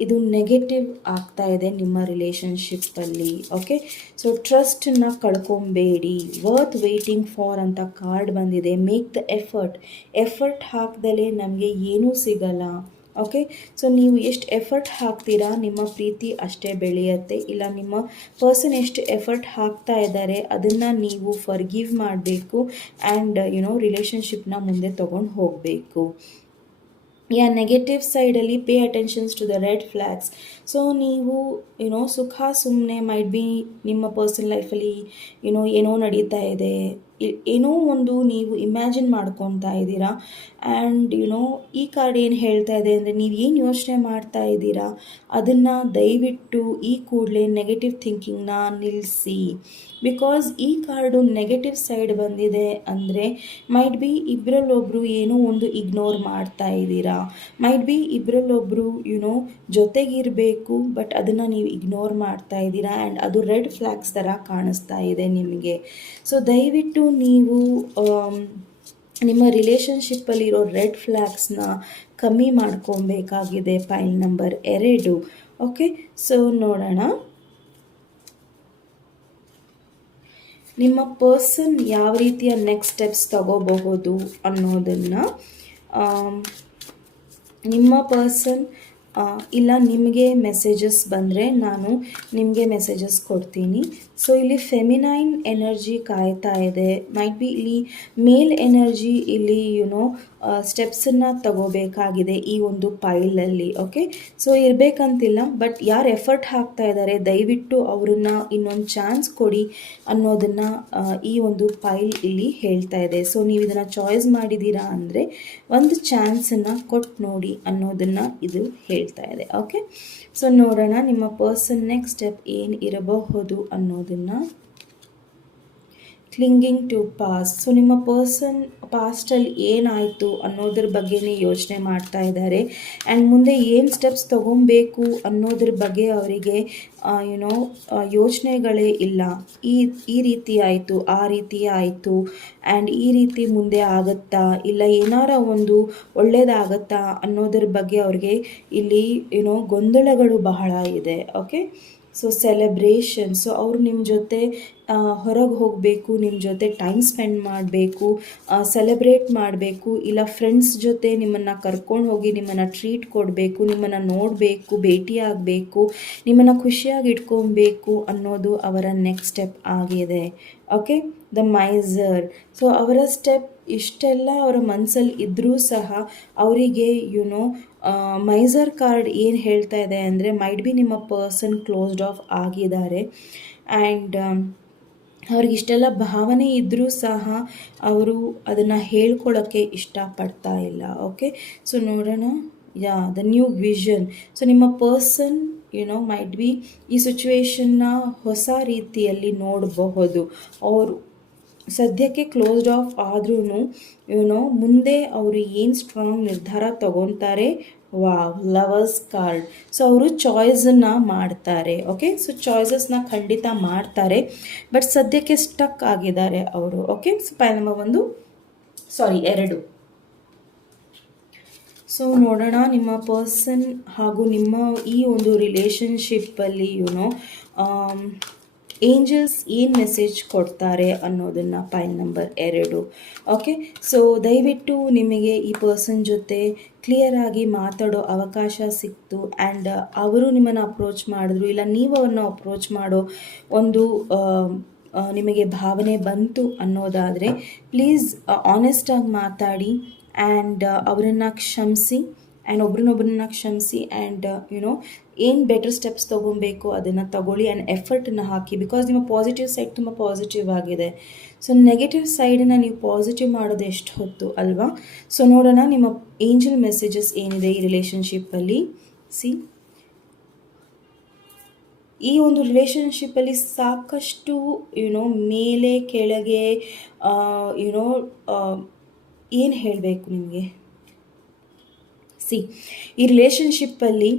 ಇದು ನೆಗೆಟಿವ್ ಆಗ್ತಾ ಇದೆ ನಿಮ್ಮ ರಿಲೇಷನ್ಶಿಪ್ಪಲ್ಲಿ. ಓಕೆ, ಸೊ ಟ್ರಸ್ಟನ್ನು ಕಳ್ಕೊಬೇಡಿ. ವರ್ತ್ ವೇಟಿಂಗ್ ಫಾರ್ ಅಂತ ಕಾರ್ಡ್ ಬಂದಿದೆ. ಮೇಕ್ ದ ಎಫರ್ಟ್ ಹಾಕ್ದಲೇ ನಮಗೆ ಏನೂ ಸಿಗಲ್ಲ. ಓಕೆ, ಸೊ ನೀವು ಎಷ್ಟು ಎಫರ್ಟ್ ಹಾಕ್ತೀರಾ ನಿಮ್ಮ ಪ್ರೀತಿ ಅಷ್ಟೇ ಬೆಳೆಯುತ್ತೆ. ಇಲ್ಲ ನಿಮ್ಮ ಪರ್ಸನ್ ಎಷ್ಟು ಎಫರ್ಟ್ ಹಾಕ್ತಾ ಇದ್ದಾರೆ ಅದನ್ನು ನೀವು ಫರ್ಗಿವ್ ಮಾಡಬೇಕು ಆ್ಯಂಡ್ ರಿಲೇಷನ್ಶಿಪ್ನ ಮುಂದೆ ತೊಗೊಂಡು ಹೋಗಬೇಕು. ನೆಗೆಟಿವ್ ಸೈಡಲ್ಲಿ pay attentions to the red flags. So ನೀವು ಸುಖ ಸುಮ್ಮನೆ ಮೈಟ್ ಬಿ ನಿಮ್ಮ ಪರ್ಸನಲ್ ಲೈಫಲ್ಲಿ ಏನೋ ನಡೀತಾ ಇದೆ, ಏನೋ ಒಂದು ನೀವು ಇಮ್ಯಾಜಿನ್ ಮಾಡ್ಕೊತಾ ಇದ್ದೀರಾ. ಆ್ಯಂಡ್ ಈ ಕಾರ್ಡ್ ಏನು ಹೇಳ್ತಾ ಇದೆ ಅಂದರೆ ನೀವು ಏನು ಯೋಚನೆ ಮಾಡ್ತಾ ಇದ್ದೀರಾ ಅದನ್ನು ದಯವಿಟ್ಟು ಈ ಕೂಡಲೇ ನೆಗೆಟಿವ್ ಥಿಂಕಿಂಗ್ನ ನಿಲ್ಲಿಸಿ. ಬಿಕಾಸ್ ಈ ಕಾರ್ಡು ನೆಗೆಟಿವ್ ಸೈಡ್ ಬಂದಿದೆ ಅಂದರೆ ಮೈಟ್ ಬಿ ಇಬ್ಬರಲ್ಲೊಬ್ಬರು ಏನೋ ಒಂದು ಇಗ್ನೋರ್ ಮಾಡ್ತಾ ಇದ್ದೀರಾ, ಮೈಟ್ ಬಿ ಇಬ್ಬರಲ್ಲೊಬ್ಬರು ಜೊತೆಗಿರಬೇಕು ಬಟ್ ಅದನ್ನು ನೀವು ಇಗ್ನೋರ್ ಮಾಡ್ತಾ ಇದ್ದೀರಾ ಆ್ಯಂಡ್ ಅದು ರೆಡ್ ಫ್ಲ್ಯಾಗ್ಸ್ ಥರ ಕಾಣಿಸ್ತಾ ಇದೆ ನಿಮಗೆ. ಸೊ ದಯವಿಟ್ಟು ನೀವು ನಿಮ್ಮ ರಿಲೇಷನ್ಶಿಪ್ಪಲ್ಲಿರೋ ರೆಡ್ ಫ್ಲ್ಯಾಗ್ಸ್ನ ಕಮ್ಮಿ ಮಾಡ್ಕೊಬೇಕಾಗಿದೆ. Point number 2. ಓಕೆ, ಸೊ ನೋಡೋಣ ನಿಮ್ಮ ಪರ್ಸನ್ ಯಾವ ರೀತಿಯ ನೆಕ್ಸ್ಟ್ ಸ್ಟೆಪ್ಸ್ ತಗೋಬಹುದು ಅನ್ನೋದನ್ನು. ನಿಮ್ಮ ಪರ್ಸನ್ ಇಲ್ಲ ನಿಮಗೆ ಮೆಸೇಜಸ್ ಬಂದರೆ ನಾನು ನಿಮಗೆ ಮೆಸೇಜಸ್ ಕೊಡ್ತೀನಿ. ಸೊ ಇಲ್ಲಿ ಫೆಮಿನೈನ್ ಎನರ್ಜಿ ಕಾಯ್ತಾ ಇದೆ. ಮೈಟ್ ಬಿ ಇಲ್ಲಿ ಮೇಲ್ ಎನರ್ಜಿ ಇಲ್ಲಿ ಸ್ಟೆಪ್ಸನ್ನು ತಗೋಬೇಕಾಗಿದೆ ಈ ಒಂದು ಪೈಲಲ್ಲಿ. ಓಕೆ, ಸೊ ಇರಬೇಕಂತಿಲ್ಲ ಬಟ್ ಯಾರು ಎಫರ್ಟ್ ಹಾಕ್ತಾ ಇದ್ದಾರೆ ದಯವಿಟ್ಟು ಅವ್ರನ್ನ ಇನ್ನೊಂದು ಚಾನ್ಸ್ ಕೊಡಿ ಅನ್ನೋದನ್ನು ಈ ಒಂದು ಪೈಲ್ ಇಲ್ಲಿ ಹೇಳ್ತಾ ಇದೆ. ಸೊ ನೀವು ಇದನ್ನು ಚಾಯ್ಸ್ ಮಾಡಿದ್ದೀರಾ ಅಂದರೆ ಒಂದು ಚಾನ್ಸನ್ನು ಕೊಟ್ಟು ನೋಡಿ ಅನ್ನೋದನ್ನು ಇದು ಹೇಳ್ತಾ ಇದೆ. ಓಕೆ, ಸೊ ನೋಡೋಣ ನಿಮ್ಮ ಪರ್ಸನ್ ನೆಕ್ಸ್ಟ್ ಸ್ಟೆಪ್ ಏನು ಇರಬಹುದು ಅನ್ನೋದನ್ನು. ಕ್ಲಿಂಗಿಂಗ್ ಟು ಪಾಸ್ಟ್. ಸೊ ನಿಮ್ಮ ಪರ್ಸನ್ ಪಾಸ್ಟಲ್ಲಿ ಏನಾಯಿತು ಅನ್ನೋದ್ರ ಬಗ್ಗೆನೇ ಯೋಚನೆ ಮಾಡ್ತಾ ಇದ್ದಾರೆ ಆ್ಯಂಡ್ ಮುಂದೆ ಏನು ಸ್ಟೆಪ್ಸ್ ತೊಗೊಬೇಕು ಅನ್ನೋದ್ರ ಬಗ್ಗೆ ಅವರಿಗೆ ಯೋಚನೆಗಳೇ ಇಲ್ಲ. ಈ ರೀತಿ ಆಯಿತು, ಆ ರೀತಿ ಆಯಿತು ಆ್ಯಂಡ್ ಈ ರೀತಿ ಮುಂದೆ ಆಗುತ್ತಾ ಇಲ್ಲ ಏನಾರ ಒಂದು ಒಳ್ಳೆಯದಾಗತ್ತಾ ಅನ್ನೋದ್ರ ಬಗ್ಗೆ ಅವ್ರಿಗೆ ಇಲ್ಲಿ ಗೊಂದಲಗಳು ಬಹಳ ಇದೆ. Okay, so celebration. ಸೊ ಅವರು ನಿಮ್ಮ ಜೊತೆ ಹೊರಗೆ ಹೋಗಬೇಕು, ನಿಮ್ಮ ಜೊತೆ ಟೈಮ್ ಸ್ಪೆಂಡ್ ಮಾಡಬೇಕು, ಸೆಲೆಬ್ರೇಟ್ ಮಾಡಬೇಕು, ಇಲ್ಲ ಫ್ರೆಂಡ್ಸ್ ಜೊತೆ ನಿಮ್ಮನ್ನು ಕರ್ಕೊಂಡು ಹೋಗಿ ನಿಮ್ಮನ್ನು ಟ್ರೀಟ್ ಕೊಡಬೇಕು, ನಿಮ್ಮನ್ನು ನೋಡಬೇಕು, ಭೇಟಿಯಾಗಬೇಕು, ನಿಮ್ಮನ್ನು ಖುಷಿಯಾಗಿ ಇಟ್ಕೊಬೇಕು ಅನ್ನೋದು ಅವರ ನೆಕ್ಸ್ಟ್ ಸ್ಟೆಪ್ ಆಗಿದೆ. Okay, the miser. ಸೊ ಅವರ ಸ್ಟೆಪ್ ಇಷ್ಟೆಲ್ಲ ಅವರ ಮನಸ್ಸಲ್ಲಿ ಇದ್ದರೂ ಸಹ ಅವರಿಗೆ ಮೈಸರ್ ಕಾರ್ಡ್ ಏನು ಹೇಳ್ತಾ ಇದೆ ಅಂದರೆ ಮೈಟ್ ಬಿ ನಿಮ್ಮ ಪರ್ಸನ್ ಕ್ಲೋಸ್ಡ್ ಆಫ್ ಆಗಿದ್ದಾರೆ ಆ್ಯಂಡ್ ಅವ್ರಿಗೆ ಇಷ್ಟೆಲ್ಲ ಭಾವನೆ ಇದ್ದರೂ ಸಹ ಅವರು ಅದನ್ನು ಹೇಳ್ಕೊಳ್ಳೋಕ್ಕೆ ಇಷ್ಟಪಡ್ತಾ ಇಲ್ಲ. ಓಕೆ, ಸೊ ನೋಡೋಣ. The new vision. ಸೊ ನಿಮ್ಮ ಪರ್ಸನ್ ಮೈಟ್ ಬಿ ಈ ಸಿಚುವೇಶನ್ನ ಹೊಸ ರೀತಿಯಲ್ಲಿ ನೋಡಬಹುದು. ಅವರು ಸದ್ಯಕ್ಕೆ ಕ್ಲೋಸ್ಡ್ ಆಫ್ ಆದ್ರೂ ಮುಂದೆ ಅವರು ಏನು ಸ್ಟ್ರಾಂಗ್ ನಿರ್ಧಾರ ತಗೊತಾರೆ. Lovers card. ಸೊ ಅವರು ಚಾಯ್ಸನ್ನು ಮಾಡ್ತಾರೆ. ಓಕೆ, ಸೊ ಚಾಯ್ಸಸ್ನ ಖಂಡಿತ ಮಾಡ್ತಾರೆ, ಬಟ್ ಸದ್ಯಕ್ಕೆ ಸ್ಟಕ್ ಆಗಿದ್ದಾರೆ ಅವರು. Okay, so point number 2. So ನೋಡೋಣ ನಿಮ್ಮ ಪರ್ಸನ್ ಹಾಗೂ ನಿಮ್ಮ ಈ ಒಂದು ರಿಲೇಷನ್ಶಿಪ್ಪಲ್ಲಿ ಏಂಜಲ್ಸ್ ಏನು ಮೆಸೇಜ್ ಕೊಡ್ತಾರೆ ಅನ್ನೋದನ್ನು ಪಾಯಿಂಟ್ ನಂಬರ್ 2. ಓಕೆ, ಸೊ ದಯವಿಟ್ಟು ನಿಮಗೆ ಈ ಪರ್ಸನ್ ಜೊತೆ ಕ್ಲಿಯರಾಗಿ ಮಾತಾಡೋ ಅವಕಾಶ ಸಿಕ್ತು ಆ್ಯಂಡ್ ಅವರು ನಿಮ್ಮನ್ನು ಅಪ್ರೋಚ್ ಮಾಡಿದ್ರು, ಇಲ್ಲ ನೀವು ಅವ್ರನ್ನ ಅಪ್ರೋಚ್ ಮಾಡೋ ಒಂದು ನಿಮಗೆ ಭಾವನೆ ಬಂತು ಅನ್ನೋದಾದರೆ ಪ್ಲೀಸ್ ಆನೆಸ್ಟಾಗಿ ಮಾತಾಡಿ ಆ್ಯಂಡ್ ಅವರನ್ನು ಕ್ಷಮಿಸಿ ಆ್ಯಂಡ್ ಒಬ್ರನ್ನೊಬ್ಬರನ್ನ ಕ್ಷಮಿಸಿ ಆ್ಯಂಡ್ ಏನು ಬೆಟರ್ ಸ್ಟೆಪ್ಸ್ ತೊಗೊಬೇಕು ಅದನ್ನು ತಗೊಳ್ಳಿ ಆ್ಯಂಡ್ ಎಫರ್ಟನ್ನು ಹಾಕಿ. ಬಿಕಾಸ್ ನಿಮ್ಮ ಪಾಸಿಟಿವ್ ಸೈಡ್ ತುಂಬ ಪಾಸಿಟಿವ್ ಆಗಿದೆ. ಸೊ ನೆಗೆಟಿವ್ ಸೈಡನ್ನು ನೀವು ಪಾಸಿಟಿವ್ ಮಾಡೋದು ಎಷ್ಟು ಹೊತ್ತು ಅಲ್ವಾ? ಸೊ ನೋಡೋಣ ನಿಮ್ಮ ಏಂಜಲ್ ಮೆಸೇಜಸ್ ಏನಿದೆ ಈ ರಿಲೇಷನ್ಶಿಪ್ಪಲ್ಲಿ. ಈ ಒಂದು ರಿಲೇಷನ್ಶಿಪ್ಪಲ್ಲಿ ಸಾಕಷ್ಟು ಮೇಲೆ ಕೆಳಗೆ ಏನು ಹೇಳಬೇಕು ನಿಮಗೆ. ಈ ರಿಲೇಷನ್ಶಿಪ್ಪಲ್ಲಿ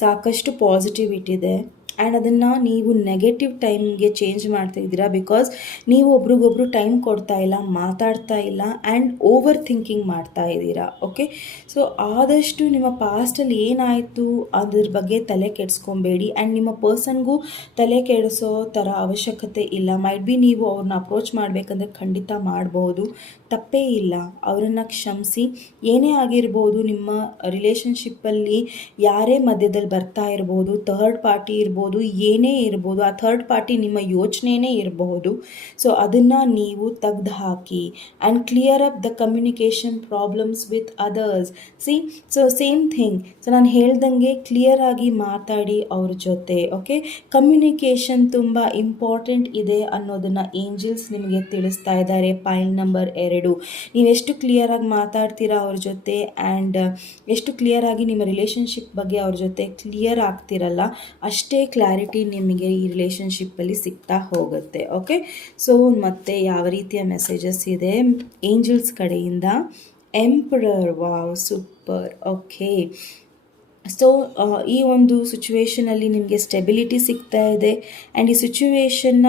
ಸಾಕಷ್ಟು ಪಾಸಿಟಿವಿಟಿ ಇದೆ ಆ್ಯಂಡ್ ಅದನ್ನು ನೀವು ನೆಗೆಟಿವ್ ಟೈಮ್ಗೆ ಚೇಂಜ್ ಮಾಡ್ತಾ ಇದ್ದೀರಾ. ಬಿಕಾಸ್ ನೀವು ಒಬ್ರಿಗೊಬ್ರು ಟೈಮ್ ಕೊಡ್ತಾ ಇಲ್ಲ, ಮಾತಾಡ್ತಾ ಇಲ್ಲ ಆ್ಯಂಡ್ ಓವರ್ ಥಿಂಕಿಂಗ್ ಮಾಡ್ತಾ ಇದ್ದೀರಾ. ಓಕೆ, ಸೊ ಆದಷ್ಟು ನಿಮ್ಮ ಪಾಸ್ಟಲ್ಲಿ ಏನಾಯಿತು ಅದ್ರ ಬಗ್ಗೆ ತಲೆ ಕೆಡಿಸ್ಕೊಬೇಡಿ ಆ್ಯಂಡ್ ನಿಮ್ಮ ಪರ್ಸನ್ಗೂ ತಲೆ ಕೆಡಿಸೋ ಥರ ಅವಶ್ಯಕತೆ ಇಲ್ಲ. ಮೈಟ್ ಬಿ ನೀವು ಅವ್ರನ್ನ ಅಪ್ರೋಚ್ ಮಾಡಬೇಕಂದ್ರೆ ಖಂಡಿತ ಮಾಡ್ಬೋದು, ತಪ್ಪೇ ಇಲ್ಲ. ಅವರನ್ನು ಕ್ಷಮಿಸಿ. ಏನೇ ಆಗಿರ್ಬೋದು, ನಿಮ್ಮ ರಿಲೇಷನ್ಶಿಪ್ಪಲ್ಲಿ ಯಾರೇ ಮಧ್ಯದಲ್ಲಿ ಬರ್ತಾ ಇರ್ಬೋದು, ಥರ್ಡ್ ಪಾರ್ಟಿ ಇರ್ಬೋದು, ಏನೇ ಇರ್ಬೋದು, ಆ ಥರ್ಡ್ ಪಾರ್ಟಿ ನಿಮ್ಮ ಯೋಚನೆಯೇ ಇರಬಹುದು. ಸೊ ಅದನ್ನು ನೀವು ತೆಗ್ದು ಹಾಕಿ and clear up the communication problems with others. So same thing. So ನಾನು ಹೇಳ್ದಂಗೆ ಕ್ಲಿಯರ್ ಆಗಿ ಮಾತಾಡಿ ಅವ್ರ ಜೊತೆ. ಓಕೆ, ಕಮ್ಯುನಿಕೇಷನ್ ತುಂಬ ಇಂಪಾರ್ಟೆಂಟ್ ಇದೆ ಅನ್ನೋದನ್ನು ಏಂಜಲ್ಸ್ ನಿಮಗೆ ತಿಳಿಸ್ತಾ ಇದ್ದಾರೆ. Point number 2. ನೀವೆಷ್ಟು ಕ್ಲಿಯರಾಗಿ ಮಾತಾಡ್ತೀರಾ ಅವ್ರ ಜೊತೆ ಆ್ಯಂಡ್ ಎಷ್ಟು ಕ್ಲಿಯರಾಗಿ ನಿಮ್ಮ ರಿಲೇಷನ್ಶಿಪ್ ಬಗ್ಗೆ ಅವ್ರ ಜೊತೆ ಕ್ಲಿಯರ್ ಆಗ್ತಿರಲ್ಲ, ಅಷ್ಟೇ ಕ್ಲಾರಿಟಿ ನಿಮಗೆ ಈ ರಿಲೇಷನ್ಶಿಪ್ಪಲ್ಲಿ ಸಿಗ್ತಾ ಹೋಗುತ್ತೆ. ಓಕೆ, ಸೊ ಮತ್ತೆ ಯಾವ ರೀತಿಯ ಮೆಸೇಜಸ್ ಇದೆ ಏಂಜಲ್ಸ್ ಕಡೆಯಿಂದ? Emperor. Wow, super. Okay, so ಈ ಒಂದು ಸಿಚುವೇಷನಲ್ಲಿ ನಿಮಗೆ ಸ್ಟೆಬಿಲಿಟಿ ಸಿಗ್ತಾ ಇದೆ ಆ್ಯಂಡ್ ಈ ಸಿಚುವೇಷನ್ನ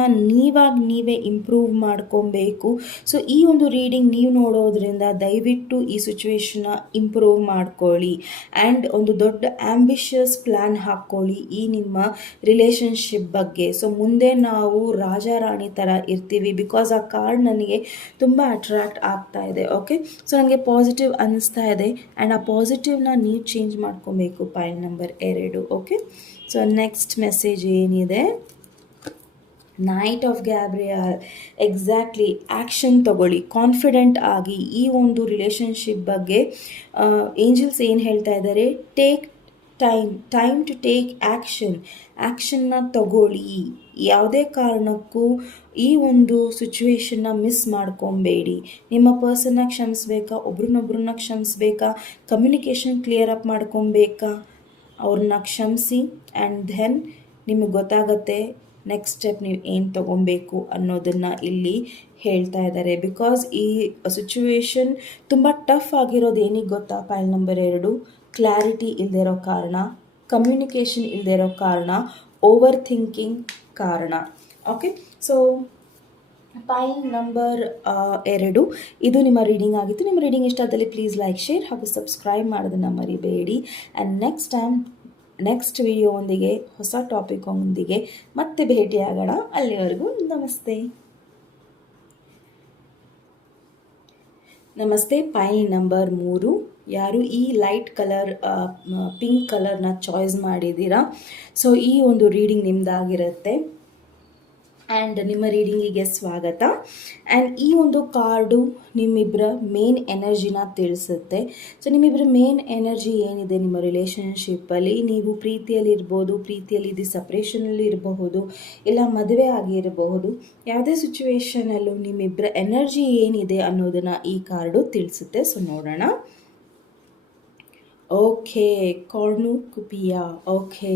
ನೀವೇ ಇಂಪ್ರೂವ್ ಮಾಡ್ಕೊಬೇಕು. ಸೊ ಈ ಒಂದು ರೀಡಿಂಗ್ ನೀವು ನೋಡೋದ್ರಿಂದ ದಯವಿಟ್ಟು ಈ ಸಿಚುವೇಷನ್ನ ಇಂಪ್ರೂವ್ ಮಾಡ್ಕೊಳ್ಳಿ ಆ್ಯಂಡ್ ಒಂದು ದೊಡ್ಡ ಆ್ಯಂಬಿಷಿಯಸ್ ಪ್ಲ್ಯಾನ್ ಹಾಕ್ಕೊಳ್ಳಿ ಈ ನಿಮ್ಮ ರಿಲೇಷನ್ಶಿಪ್ ಬಗ್ಗೆ. ಸೊ ಮುಂದೆ ನಾವು ರಾಜ ರಾಣಿ ಥರ ಇರ್ತೀವಿ. ಬಿಕಾಸ್ ಆ ಕಾರ್ಡ್ ನನಗೆ ತುಂಬ ಅಟ್ರ್ಯಾಕ್ಟ್ ಆಗ್ತಾ ಇದೆ. ಓಕೆ, ಸೊ ನನಗೆ ಪಾಸಿಟಿವ್ ಅನ್ನಿಸ್ತಾ ಇದೆ ಆ್ಯಂಡ್ ಆ ಪಾಸಿಟಿವ್ನ ನೀವು ಚೇಂಜ್ ಮಾಡ್ಕೊಬೇಕು. Point number 2. Okay, so next message ಏನಿದೆ? Knight of Gabriel. Exactly, action ತಗೊಳ್ಳಿ, ಕಾನ್ಫಿಡೆಂಟ್ ಆಗಿ. ಈ ಒಂದು ರಿಲೇಷನ್ಶಿಪ್ ಬಗ್ಗೆ ಏಂಜಲ್ಸ್ ಏನು ಹೇಳ್ತಾ ಇದ್ದಾರೆ? ಟೇಕ್ ಟೈಮ್ ಟು ಟೇಕ್ ಆ್ಯಕ್ಷನ್ನ ತಗೊಳ್ಳಿ. ಯಾವುದೇ ಕಾರಣಕ್ಕೂ ಈ ಒಂದು ಸಿಚುವೇಶನ್ನ ಮಿಸ್ ಮಾಡ್ಕೊಬೇಡಿ. ನಿಮ್ಮ ಪರ್ಸನ್ನ ಕ್ಷಮಿಸ್ಬೇಕಾ, ಒಬ್ರನ್ನೊಬ್ರನ್ನ ಕ್ಷಮಿಸ್ಬೇಕಾ, ಕಮ್ಯುನಿಕೇಷನ್ ಕ್ಲಿಯರ್ ಅಪ್ ಮಾಡ್ಕೊಬೇಕಾ, ಅವ್ರನ್ನ ಕ್ಷಮಿಸಿ ಆ್ಯಂಡ್ ದೆನ್ ನಿಮಗೆ ಗೊತ್ತಾಗತ್ತೆ ನೆಕ್ಸ್ಟ್ ಸ್ಟೆಪ್ ನೀವು ಏನು ತೊಗೊಬೇಕು ಅನ್ನೋದನ್ನು ಇಲ್ಲಿ ಹೇಳ್ತಾ ಇದ್ದಾರೆ. ಬಿಕಾಸ್ ಈ ಸಿಚುವೇಶನ್ ತುಂಬ ಟಫ್ ಆಗಿರೋದು ಏನಿಗೆ ಗೊತ್ತಾ? ಪಾಯಿಂಟ್ ನಂಬರ್ 2, ಕ್ಲಾರಿಟಿ ಇಲ್ಲದೆ ಇರೋ ಕಾರಣ, ಕಮ್ಯುನಿಕೇಷನ್ ಇಲ್ಲದೆ ಇರೋ ಕಾರಣ, ಓವರ್ ಥಿಂಕಿಂಗ್ ಕಾರಣ. ಓಕೆ, ಸೊ ಪಾಯಿಂಟ್ ನಂಬರ್ 2 ಇದು ನಿಮ್ಮ ರೀಡಿಂಗ್ ಆಗಿತ್ತು. ನಿಮ್ಮ ರೀಡಿಂಗ್ ಇಷ್ಟ ಆದಲ್ಲಿ ಪ್ಲೀಸ್ ಲೈಕ್, ಶೇರ್ ಹಾಗೂ ಸಬ್ಸ್ಕ್ರೈಬ್ ಮಾಡೋದನ್ನು ಮರಿಬೇಡಿ. ಆ್ಯಂಡ್ ನೆಕ್ಸ್ಟ್ ವಿಡಿಯೋವೊಂದಿಗೆ ಹೊಸ ಟಾಪಿಕ್ ಒಂದಿಗೆ ಮತ್ತೆ ಭೇಟಿಯಾಗೋಣ. ಅಲ್ಲಿವರೆಗೂ ನಮಸ್ತೆ. ಪಾಯಿಂಟ್ ನಂಬರ್ 3, ಯಾರು ಈ ಲೈಟ್ ಕಲರ್ ಪಿಂಕ್ ಕಲರ್ನ ಚಾಯ್ಸ್ ಮಾಡಿದ್ದೀರಾ, ಸೊ ಈ ಒಂದು ರೀಡಿಂಗ್ ನಿಮ್ಮದಾಗಿರುತ್ತೆ. ಆ್ಯಂಡ್ ನಿಮ್ಮ ರೀಡಿಂಗಿಗೆ ಸ್ವಾಗತ. ಆ್ಯಂಡ್ ಈ ಒಂದು ಕಾರ್ಡು ನಿಮ್ಮಿಬ್ಬರ ಮೇನ್ ಎನರ್ಜಿನ ತಿಳಿಸುತ್ತೆ. ಸೊ ನಿಮ್ಮಿಬ್ಬರ ಮೇನ್ ಎನರ್ಜಿ ಏನಿದೆ ನಿಮ್ಮ ರಿಲೇಷನ್ಶಿಪ್ಪಲ್ಲಿ, ನೀವು ಪ್ರೀತಿಯಲ್ಲಿ ಇರ್ಬೋದು, ಪ್ರೀತಿಯಲ್ಲಿ ಇದು ಸಪ್ರೇಷನಲ್ಲಿ ಇರಬಹುದು, ಇಲ್ಲ ಮದುವೆ ಆಗಿರಬಹುದು, ಯಾವುದೇ ಸಿಚುವೇಶನಲ್ಲೂ ನಿಮ್ಮಿಬ್ಬರ ಎನರ್ಜಿ ಏನಿದೆ ಅನ್ನೋದನ್ನು ಈ ಕಾರ್ಡು ತಿಳಿಸುತ್ತೆ. ಸೊ ನೋಡೋಣ. ಓಕೆ, ಕಾರ್ನುಕುಪಿಯಾ. ಓಕೆ,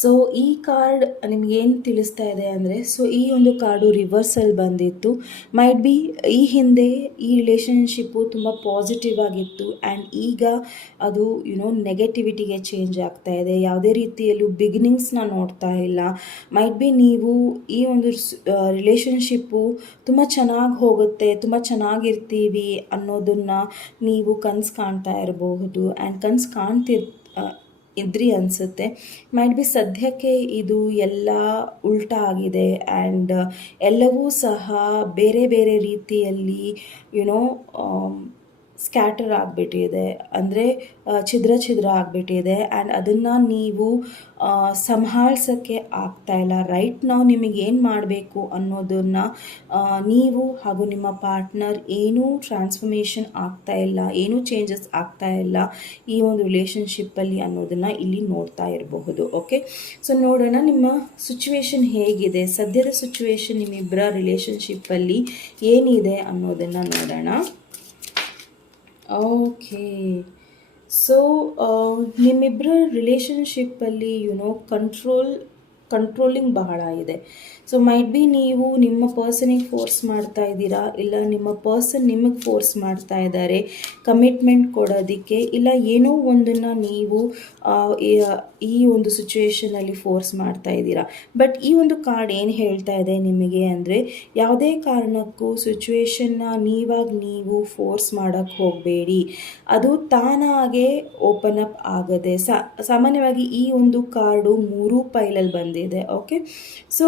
ಸೊ ಈ ಕಾರ್ಡ್ ನಿಮಗೇನು ತಿಳಿಸ್ತಾ ಇದೆ ಅಂದರೆ, ಸೊ ಈ ಒಂದು ಕಾರ್ಡು ರಿವರ್ಸಲ್ಲಿ ಬಂದಿತ್ತು. ಮೈಟ್ ಬಿ ಈ ಹಿಂದೆ ಈ ರಿಲೇಷನ್ಶಿಪ್ಪು ತುಂಬ ಪಾಸಿಟಿವ್ ಆಗಿತ್ತು ಆ್ಯಂಡ್ ಈಗ ಅದು ನೆಗೆಟಿವಿಟಿಗೆ ಚೇಂಜ್ ಆಗ್ತಾ ಇದೆ. ಯಾವುದೇ ರೀತಿಯಲ್ಲೂ ಬಿಗಿನಿಂಗ್ಸ್ನ ನೋಡ್ತಾ ಇಲ್ಲ. ಮೈಟ್ ಬಿ ನೀವು ಈ ಒಂದು ರಿಲೇಷನ್ಶಿಪ್ಪು ತುಂಬ ಚೆನ್ನಾಗಿ ಹೋಗುತ್ತೆ, ತುಂಬ ಚೆನ್ನಾಗಿರ್ತೀವಿ ಅನ್ನೋದನ್ನು ನೀವು ಕನಸು ಕಾಣ್ತಾ ಇರಬಹುದು ಆ್ಯಂಡ್ ಕನಸು ಇದ್ರಿ ಅನಿಸುತ್ತೆ. ಮೈಟ್ ಬಿ ಸದ್ಯಕ್ಕೆ ಇದು ಎಲ್ಲ ಉಲ್ಟಾ ಆಗಿದೆ ಆ್ಯಂಡ್ ಎಲ್ಲವೂ ಸಹ ಬೇರೆ ಬೇರೆ ರೀತಿಯಲ್ಲಿ ಸ್ಕ್ಯಾಟರ್ ಆಗಿಬಿಟ್ಟಿದೆ, ಅಂದರೆ ಛಿದ್ರ ಆಗಿಬಿಟ್ಟಿದೆ ಆ್ಯಂಡ್ ಅದನ್ನು ನೀವು ಸಂಭಾಳಿಸೋಕ್ಕೆ ಆಗ್ತಾಯಿಲ್ಲ. ರೈಟ್ ನಾವು ನಿಮಗೇನು ಮಾಡಬೇಕು ಅನ್ನೋದನ್ನು ನೀವು ಹಾಗೂ ನಿಮ್ಮ ಪಾರ್ಟ್ನರ್ ಏನೂ ಟ್ರಾನ್ಸ್ಫಾರ್ಮೇಷನ್ ಆಗ್ತಾಯಿಲ್ಲ, ಏನೂ ಚೇಂಜಸ್ ಆಗ್ತಾಯಿಲ್ಲ ಈ ಒಂದು ರಿಲೇಷನ್ಶಿಪ್ಪಲ್ಲಿ ಅನ್ನೋದನ್ನು ಇಲ್ಲಿ ನೋಡ್ತಾ ಇರಬಹುದು. ಓಕೆ, ಸೊ ನೋಡೋಣ ನಿಮ್ಮ ಸಿಚುವೇಶನ್ ಹೇಗಿದೆ, ಸದ್ಯದ ಸಿಚುವೇಶನ್ ನಿಮ್ಮಿಬ್ಬರ ರಿಲೇಷನ್ಶಿಪ್ಪಲ್ಲಿ ಏನಿದೆ ಅನ್ನೋದನ್ನು ನೋಡೋಣ. ಓಕೆ, ಸೊ ನಿಮ್ಮಿಬ್ಬರ ರಿಲೇಷನ್ಶಿಪ್ಪಲ್ಲಿ ಕಂಟ್ರೋಲಿಂಗ್ ಬಹಳ ಇದೆ. ಸೊ ಮೈಟ್ ಬಿ ನೀವು ನಿಮ್ಮ ಪರ್ಸನಿಗೆ ಫೋರ್ಸ್ ಮಾಡ್ತಾ ಇದ್ದೀರಾ, ಇಲ್ಲ ನಿಮ್ಮ ಪರ್ಸನ್ ನಿಮಗೆ ಫೋರ್ಸ್ ಮಾಡ್ತಾ ಇದ್ದಾರೆ ಕಮಿಟ್ಮೆಂಟ್ ಕೊಡೋದಕ್ಕೆ, ಇಲ್ಲ ಏನೋ ಒಂದನ್ನು ನೀವು ಈ ಒಂದು ಸಿಚುವೇಶನಲ್ಲಿ ಫೋರ್ಸ್ ಮಾಡ್ತಾ ಇದ್ದೀರಾ. ಬಟ್ ಈ ಒಂದು ಕಾರ್ಡ್ ಏನು ಹೇಳ್ತಾ ಇದೆ ನಿಮಗೆ ಅಂದರೆ, ಯಾವುದೇ ಕಾರಣಕ್ಕೂ ಸಿಚುವೇಶನ್ನ ನೀವು ಫೋರ್ಸ್ ಮಾಡೋಕ್ಕೆ ಹೋಗಬೇಡಿ, ಅದು ತಾನಾಗೆ ಓಪನ್ ಅಪ್ ಆಗದೆ. ಸಾಮಾನ್ಯವಾಗಿ ಈ ಒಂದು ಕಾರ್ಡು 3 ಪೈಲಲ್ಲಿ ಬಂದಿದೆ. ಓಕೆ, ಸೊ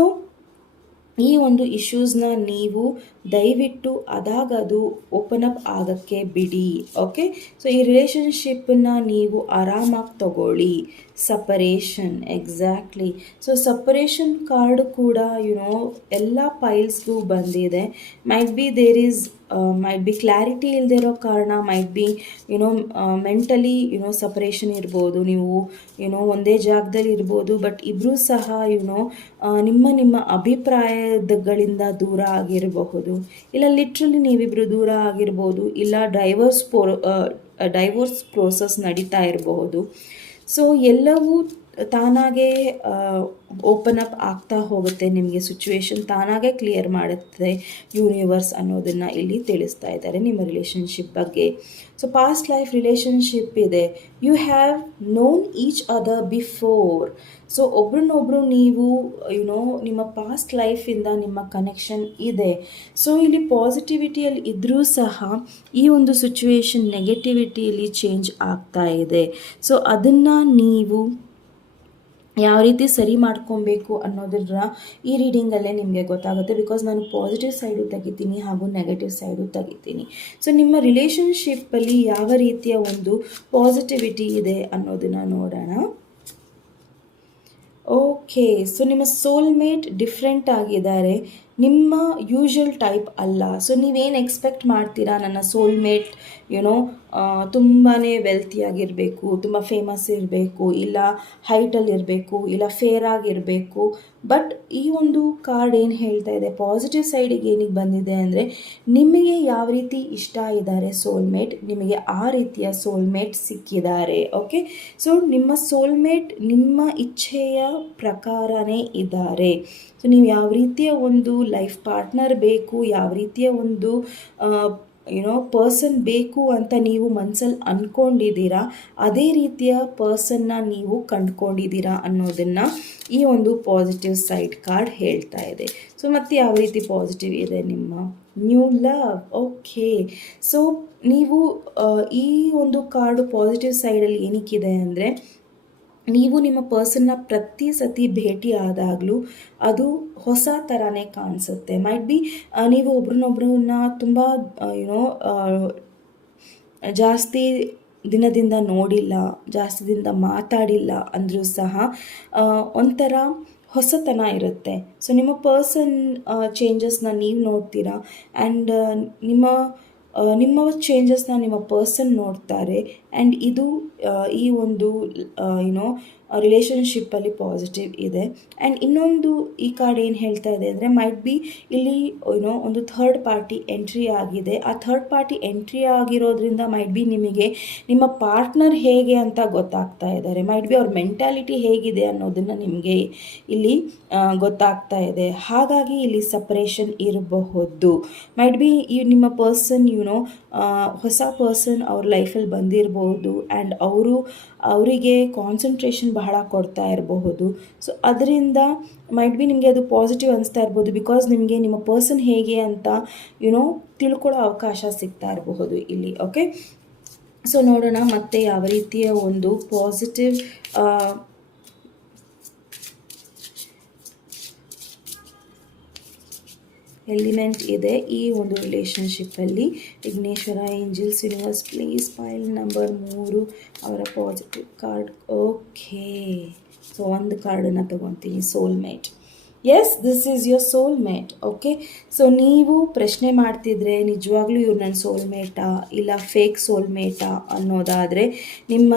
ಈ ಒಂದು ಇಶ್ಯೂಸ್ನ ನೀವು ದಯವಿಟ್ಟು ಅದಾಗದು ಓಪನ್ ಅಪ್ ಆಗೋಕ್ಕೆ ಬಿಡಿ. ಓಕೆ, ಸೊ ಈ ರಿಲೇಷನ್ಶಿಪ್ಪನ್ನ ನೀವು ಆರಾಮಾಗಿ ತಗೊಳ್ಳಿ. Separation, exactly. So separation card ಕೂಡ ಎಲ್ಲ ಪೈಲ್ಸ್ಗೂ ಬಂದಿದೆ. ಮೈಟ್ ಬಿ ಕ್ಲಾರಿಟಿ ಇಲ್ಲದೆ ಇರೋ ಕಾರಣ, ಮೈಟ್ ಬಿ ಮೆಂಟಲಿ ಸಪರೇಷನ್ ಇರ್ಬೋದು, ನೀವು ಒಂದೇ ಜಾಗದಲ್ಲಿ ಇರ್ಬೋದು, ಬಟ್ ಇಬ್ಬರೂ ಸಹ ನಿಮ್ಮ ಅಭಿಪ್ರಾಯಗಳಿಂದ ದೂರ ಆಗಿರಬಹುದು, ಇಲ್ಲ ಲಿಟ್ರಲಿ ನೀವಿಬ್ಬರು ದೂರ ಆಗಿರ್ಬೋದು, ಇಲ್ಲ ಡೈವೋರ್ಸ್ ಪ್ರೋಸೆಸ್ ನಡೀತಾ ಇರಬಹುದು. ಸೊ ಎಲ್ಲವೂ ತಾನಾಗೇ ಓಪನ್ ಅಪ್ ಆಗ್ತಾ ಹೋಗುತ್ತೆ, ನಿಮಗೆ ಸಿಚುವೇಶನ್ ತಾನಾಗೇ ಕ್ಲಿಯರ್ ಮಾಡುತ್ತೆ ಯೂನಿವರ್ಸ್ ಅನ್ನೋದನ್ನು ಇಲ್ಲಿ ತಿಳಿಸ್ತಾ ಇದ್ದಾರೆ ನಿಮ್ಮ ರಿಲೇಷನ್ಶಿಪ್ ಬಗ್ಗೆ. ಸೊ ಪಾಸ್ಟ್ ಲೈಫ್ ರಿಲೇಷನ್ಶಿಪ್ ಇದೆ, you have known each other before. So ಒಬ್ರನ್ನೊಬ್ರು ನೀವು ನಿಮ್ಮ ಪಾಸ್ಟ್ ಲೈಫಿಂದ ನಿಮ್ಮ ಕನೆಕ್ಷನ್ ಇದೆ. ಸೊ ಇಲ್ಲಿ ಪಾಸಿಟಿವಿಟಿಯಲ್ಲಿ ಇದ್ದರೂ ಸಹ ಈ ಒಂದು ಸಿಚುವೇಶನ್ ನೆಗೆಟಿವಿಟಿಯಲ್ಲಿ ಚೇಂಜ್ ಆಗ್ತಾ ಇದೆ. ಸೊ ಅದನ್ನು ನೀವು ಯಾವ ರೀತಿ ಸರಿ ಮಾಡ್ಕೊಬೇಕು ಅನ್ನೋದರ ಈ ರೀಡಿಂಗಲ್ಲೇ ನಿಮಗೆ ಗೊತ್ತಾಗುತ್ತೆ. ಬಿಕಾಸ್ ನಾನು ಪಾಸಿಟಿವ್ ಸೈಡು ತೆಗಿತೀನಿ ಹಾಗೂ ನೆಗೆಟಿವ್ ಸೈಡು ತೆಗಿತೀನಿ. ಸೊ ನಿಮ್ಮ ರಿಲೇಷನ್ಶಿಪ್ಪಲ್ಲಿ ಯಾವ ರೀತಿಯ ಒಂದು ಪಾಸಿಟಿವಿಟಿ ಇದೆ ಅನ್ನೋದನ್ನು ನೋಡೋಣ. ಓಕೆ, ಸೊ ನಿಮ್ಮ ಸೋಲ್ಮೇಟ್ ಡಿಫ್ರೆಂಟ್ ಆಗಿದ್ದಾರೆ, ನಿಮ್ಮ ಯೂಶುವಲ್ ಟೈಪ್ ಅಲ್ಲ. ಸೊ ನೀವೇನು ಎಕ್ಸ್ಪೆಕ್ಟ್ ಮಾಡ್ತೀರಾ, ನನ್ನ ಸೋಲ್ಮೇಟ್ ತುಂಬಾ ವೆಲ್ತಿಯಾಗಿರಬೇಕು, ತುಂಬ ಫೇಮಸ್ ಇರಬೇಕು, ಇಲ್ಲ ಹೈಟಲ್ಲಿರಬೇಕು, ಇಲ್ಲ ಫೇರ್ ಆಗಿರಬೇಕು. ಬಟ್ ಈ ಒಂದು ಕಾರ್ಡ್ ಏನು ಹೇಳ್ತಾ ಇದೆ, ಪಾಸಿಟಿವ್ ಸೈಡಿಗೆ ಏನಿಗೆ ಬಂದಿದೆ ಅಂದರೆ, ನಿಮಗೆ ಯಾವ ರೀತಿ ಇಷ್ಟ ಇದ್ದಾರೆ ಸೋಲ್ಮೇಟ್, ನಿಮಗೆ ಆ ರೀತಿಯ ಸೋಲ್ಮೇಟ್ ಸಿಕ್ಕಿದ್ದಾರೆ. ಓಕೆ, ಸೊ ನಿಮ್ಮ ಸೋಲ್ಮೇಟ್ ನಿಮ್ಮ ಇಚ್ಛೆಯ ಪ್ರಕಾರನೇ ಇದ್ದಾರೆ. ಸೊ ನೀವು ಯಾವ ರೀತಿಯ ಒಂದು ಲೈಫ್ ಪಾರ್ಟ್ನರ್ ಬೇಕು, ಯಾವ ರೀತಿಯ ಒಂದು ಪರ್ಸನ್ ಬೇಕು ಅಂತ ನೀವು ಮನಸ್ಸಲ್ಲಿ ಅಂದ್ಕೊಂಡಿದ್ದೀರಾ, ಅದೇ ರೀತಿಯ ಪರ್ಸನ್ನ ನೀವು ಕಂಡುಕೊಂಡಿದ್ದೀರಾ ಅನ್ನೋದನ್ನು ಈ ಒಂದು ಪಾಸಿಟಿವ್ ಸೈಡ್ ಕಾರ್ಡ್ ಹೇಳ್ತಾ ಇದೆ. ಸೊ ಮತ್ತು ಯಾವ ರೀತಿ ಪಾಸಿಟಿವ್ ಇದೆ ನಿಮ್ಮ ನ್ಯೂ ಲವ್. ಓಕೆ, ಸೊ ನೀವು ಈ ಒಂದು ಕಾರ್ಡು ಪಾಸಿಟಿವ್ ಸೈಡಲ್ಲಿ ಏನಕ್ಕಿದೆ ಅಂದರೆ, ನೀವು ನಿಮ್ಮ ಪರ್ಸನ್ನ ಪ್ರತಿ ಸತಿ ಭೇಟಿ ಆದಾಗಲೂ ಅದು ಹೊಸ ಥರನೇ ಕಾಣಿಸುತ್ತೆ. ಮೈಟ್ ಬಿ ನೀವು ಒಬ್ರನ್ನೊಬ್ರನ್ನ ತುಂಬ ಜಾಸ್ತಿ ದಿನದಿಂದ ನೋಡಿಲ್ಲ, ಜಾಸ್ತಿ ದಿನದಿಂದ ಮಾತಾಡಿಲ್ಲ ಅಂದರೂ ಸಹ ಒಂಥರ ಹೊಸತನ ಇರುತ್ತೆ. ಸೊ ನಿಮ್ಮ ಪರ್ಸನ್ ಚೇಂಜಸ್ನ ನೀವು ನೋಡ್ತೀರಾ ಆ್ಯಂಡ್ ನಿಮ್ಮ ಚೇಂಜಸ್ನ ನಿಮ್ಮ ಪರ್ಸನ್ ನೋಡ್ತಾರೆ ಆ್ಯಂಡ್ ಇದು ಈ ಒಂದು ಯುನೋ ರಿಲೇಷನ್ಶಿಪ್ಪಲ್ಲಿ ಪಾಸಿಟಿವ್ ಇದೆ. ಆ್ಯಂಡ್ ಇನ್ನೊಂದು ಈ ಕಾರ್ಡ್ ಏನು ಹೇಳ್ತಾ ಇದೆ ಅಂದರೆ ಮೈಟ್ ಬಿ ಇಲ್ಲಿ ಒಂದು ಥರ್ಡ್ ಪಾರ್ಟಿ ಎಂಟ್ರಿ ಆಗಿದೆ. ಆ ಥರ್ಡ್ ಪಾರ್ಟಿ ಎಂಟ್ರಿ ಆಗಿರೋದ್ರಿಂದ ಮೈಟ್ ಬಿ ನಿಮಗೆ ನಿಮ್ಮ ಪಾರ್ಟ್ನರ್ ಹೇಗೆ ಅಂತ ಗೊತ್ತಾಗ್ತಾ ಇದ್ದಾರೆ. ಮೈಟ್ ಬಿ ಅವ್ರ ಮೆಂಟ್ಯಾಲಿಟಿ ಹೇಗಿದೆ ಅನ್ನೋದನ್ನು ನಿಮಗೆ ಇಲ್ಲಿ ಗೊತ್ತಾಗ್ತಾ ಇದೆ. ಹಾಗಾಗಿ ಇಲ್ಲಿ ಸಪ್ರೇಷನ್ ಇರಬಹುದು. ಮೈಟ್ ಬಿ ಈ ನಿಮ್ಮ ಪರ್ಸನ್ ಹೊಸ ಪರ್ಸನ್ ಅವ್ರ ಲೈಫಲ್ಲಿ ಬಂದಿರಬಹುದು ಆ್ಯಂಡ್ ಅವರಿಗೆ ಕಾನ್ಸಂಟ್ರೇಷನ್ ಬಹಳ ಕೊಡ್ತಾ ಇರಬಹುದು. ಸೊ ಅದರಿಂದ ಮೈಟ್ ಬಿ ನಿಮಗೆ ಅದು ಪಾಸಿಟಿವ್ ಅನಿಸ್ತಾ ಇರ್ಬೋದು, ಬಿಕಾಸ್ ನಿಮಗೆ ನಿಮ್ಮ ಪರ್ಸನ್ ಹೇಗೆ ಅಂತ ತಿಳ್ಕೊಳ್ಳೋ ಅವಕಾಶ ಸಿಗ್ತಾ ಇರಬಹುದು ಇಲ್ಲಿ. ಓಕೆ, ಸೊ ನೋಡೋಣ ಮತ್ತೆ ಯಾವ ರೀತಿಯ ಒಂದು ಪಾಸಿಟಿವ್ ಎಲಿಮೆಂಟ್ ಇದೆ ಈ ಒಂದು ರಿಲೇಷನ್ಶಿಪ್ಪಲ್ಲಿ. Vighneshwara, angels, universe, please pile number 3 ಅವರ ಪಾಸಿಟಿವ್ ಕಾರ್ಡ್. ಓಕೆ, ಸೊ ಒಂದು ಕಾರ್ಡನ್ನು ತಗೊತೀನಿ, soulmate. Yes, this is your soulmate. Okay, so ನೀವು ಪ್ರಶ್ನೆ ಮಾಡ್ತಿದ್ರೆ ನಿಜವಾಗ್ಲೂ ಇವ್ರು ನನ್ನ ಸೋಲ್ಮೇಟಾ ಇಲ್ಲ ಫೇಕ್ ಸೋಲ್ಮೇಟಾ ಅನ್ನೋದಾದರೆ ನಿಮ್ಮ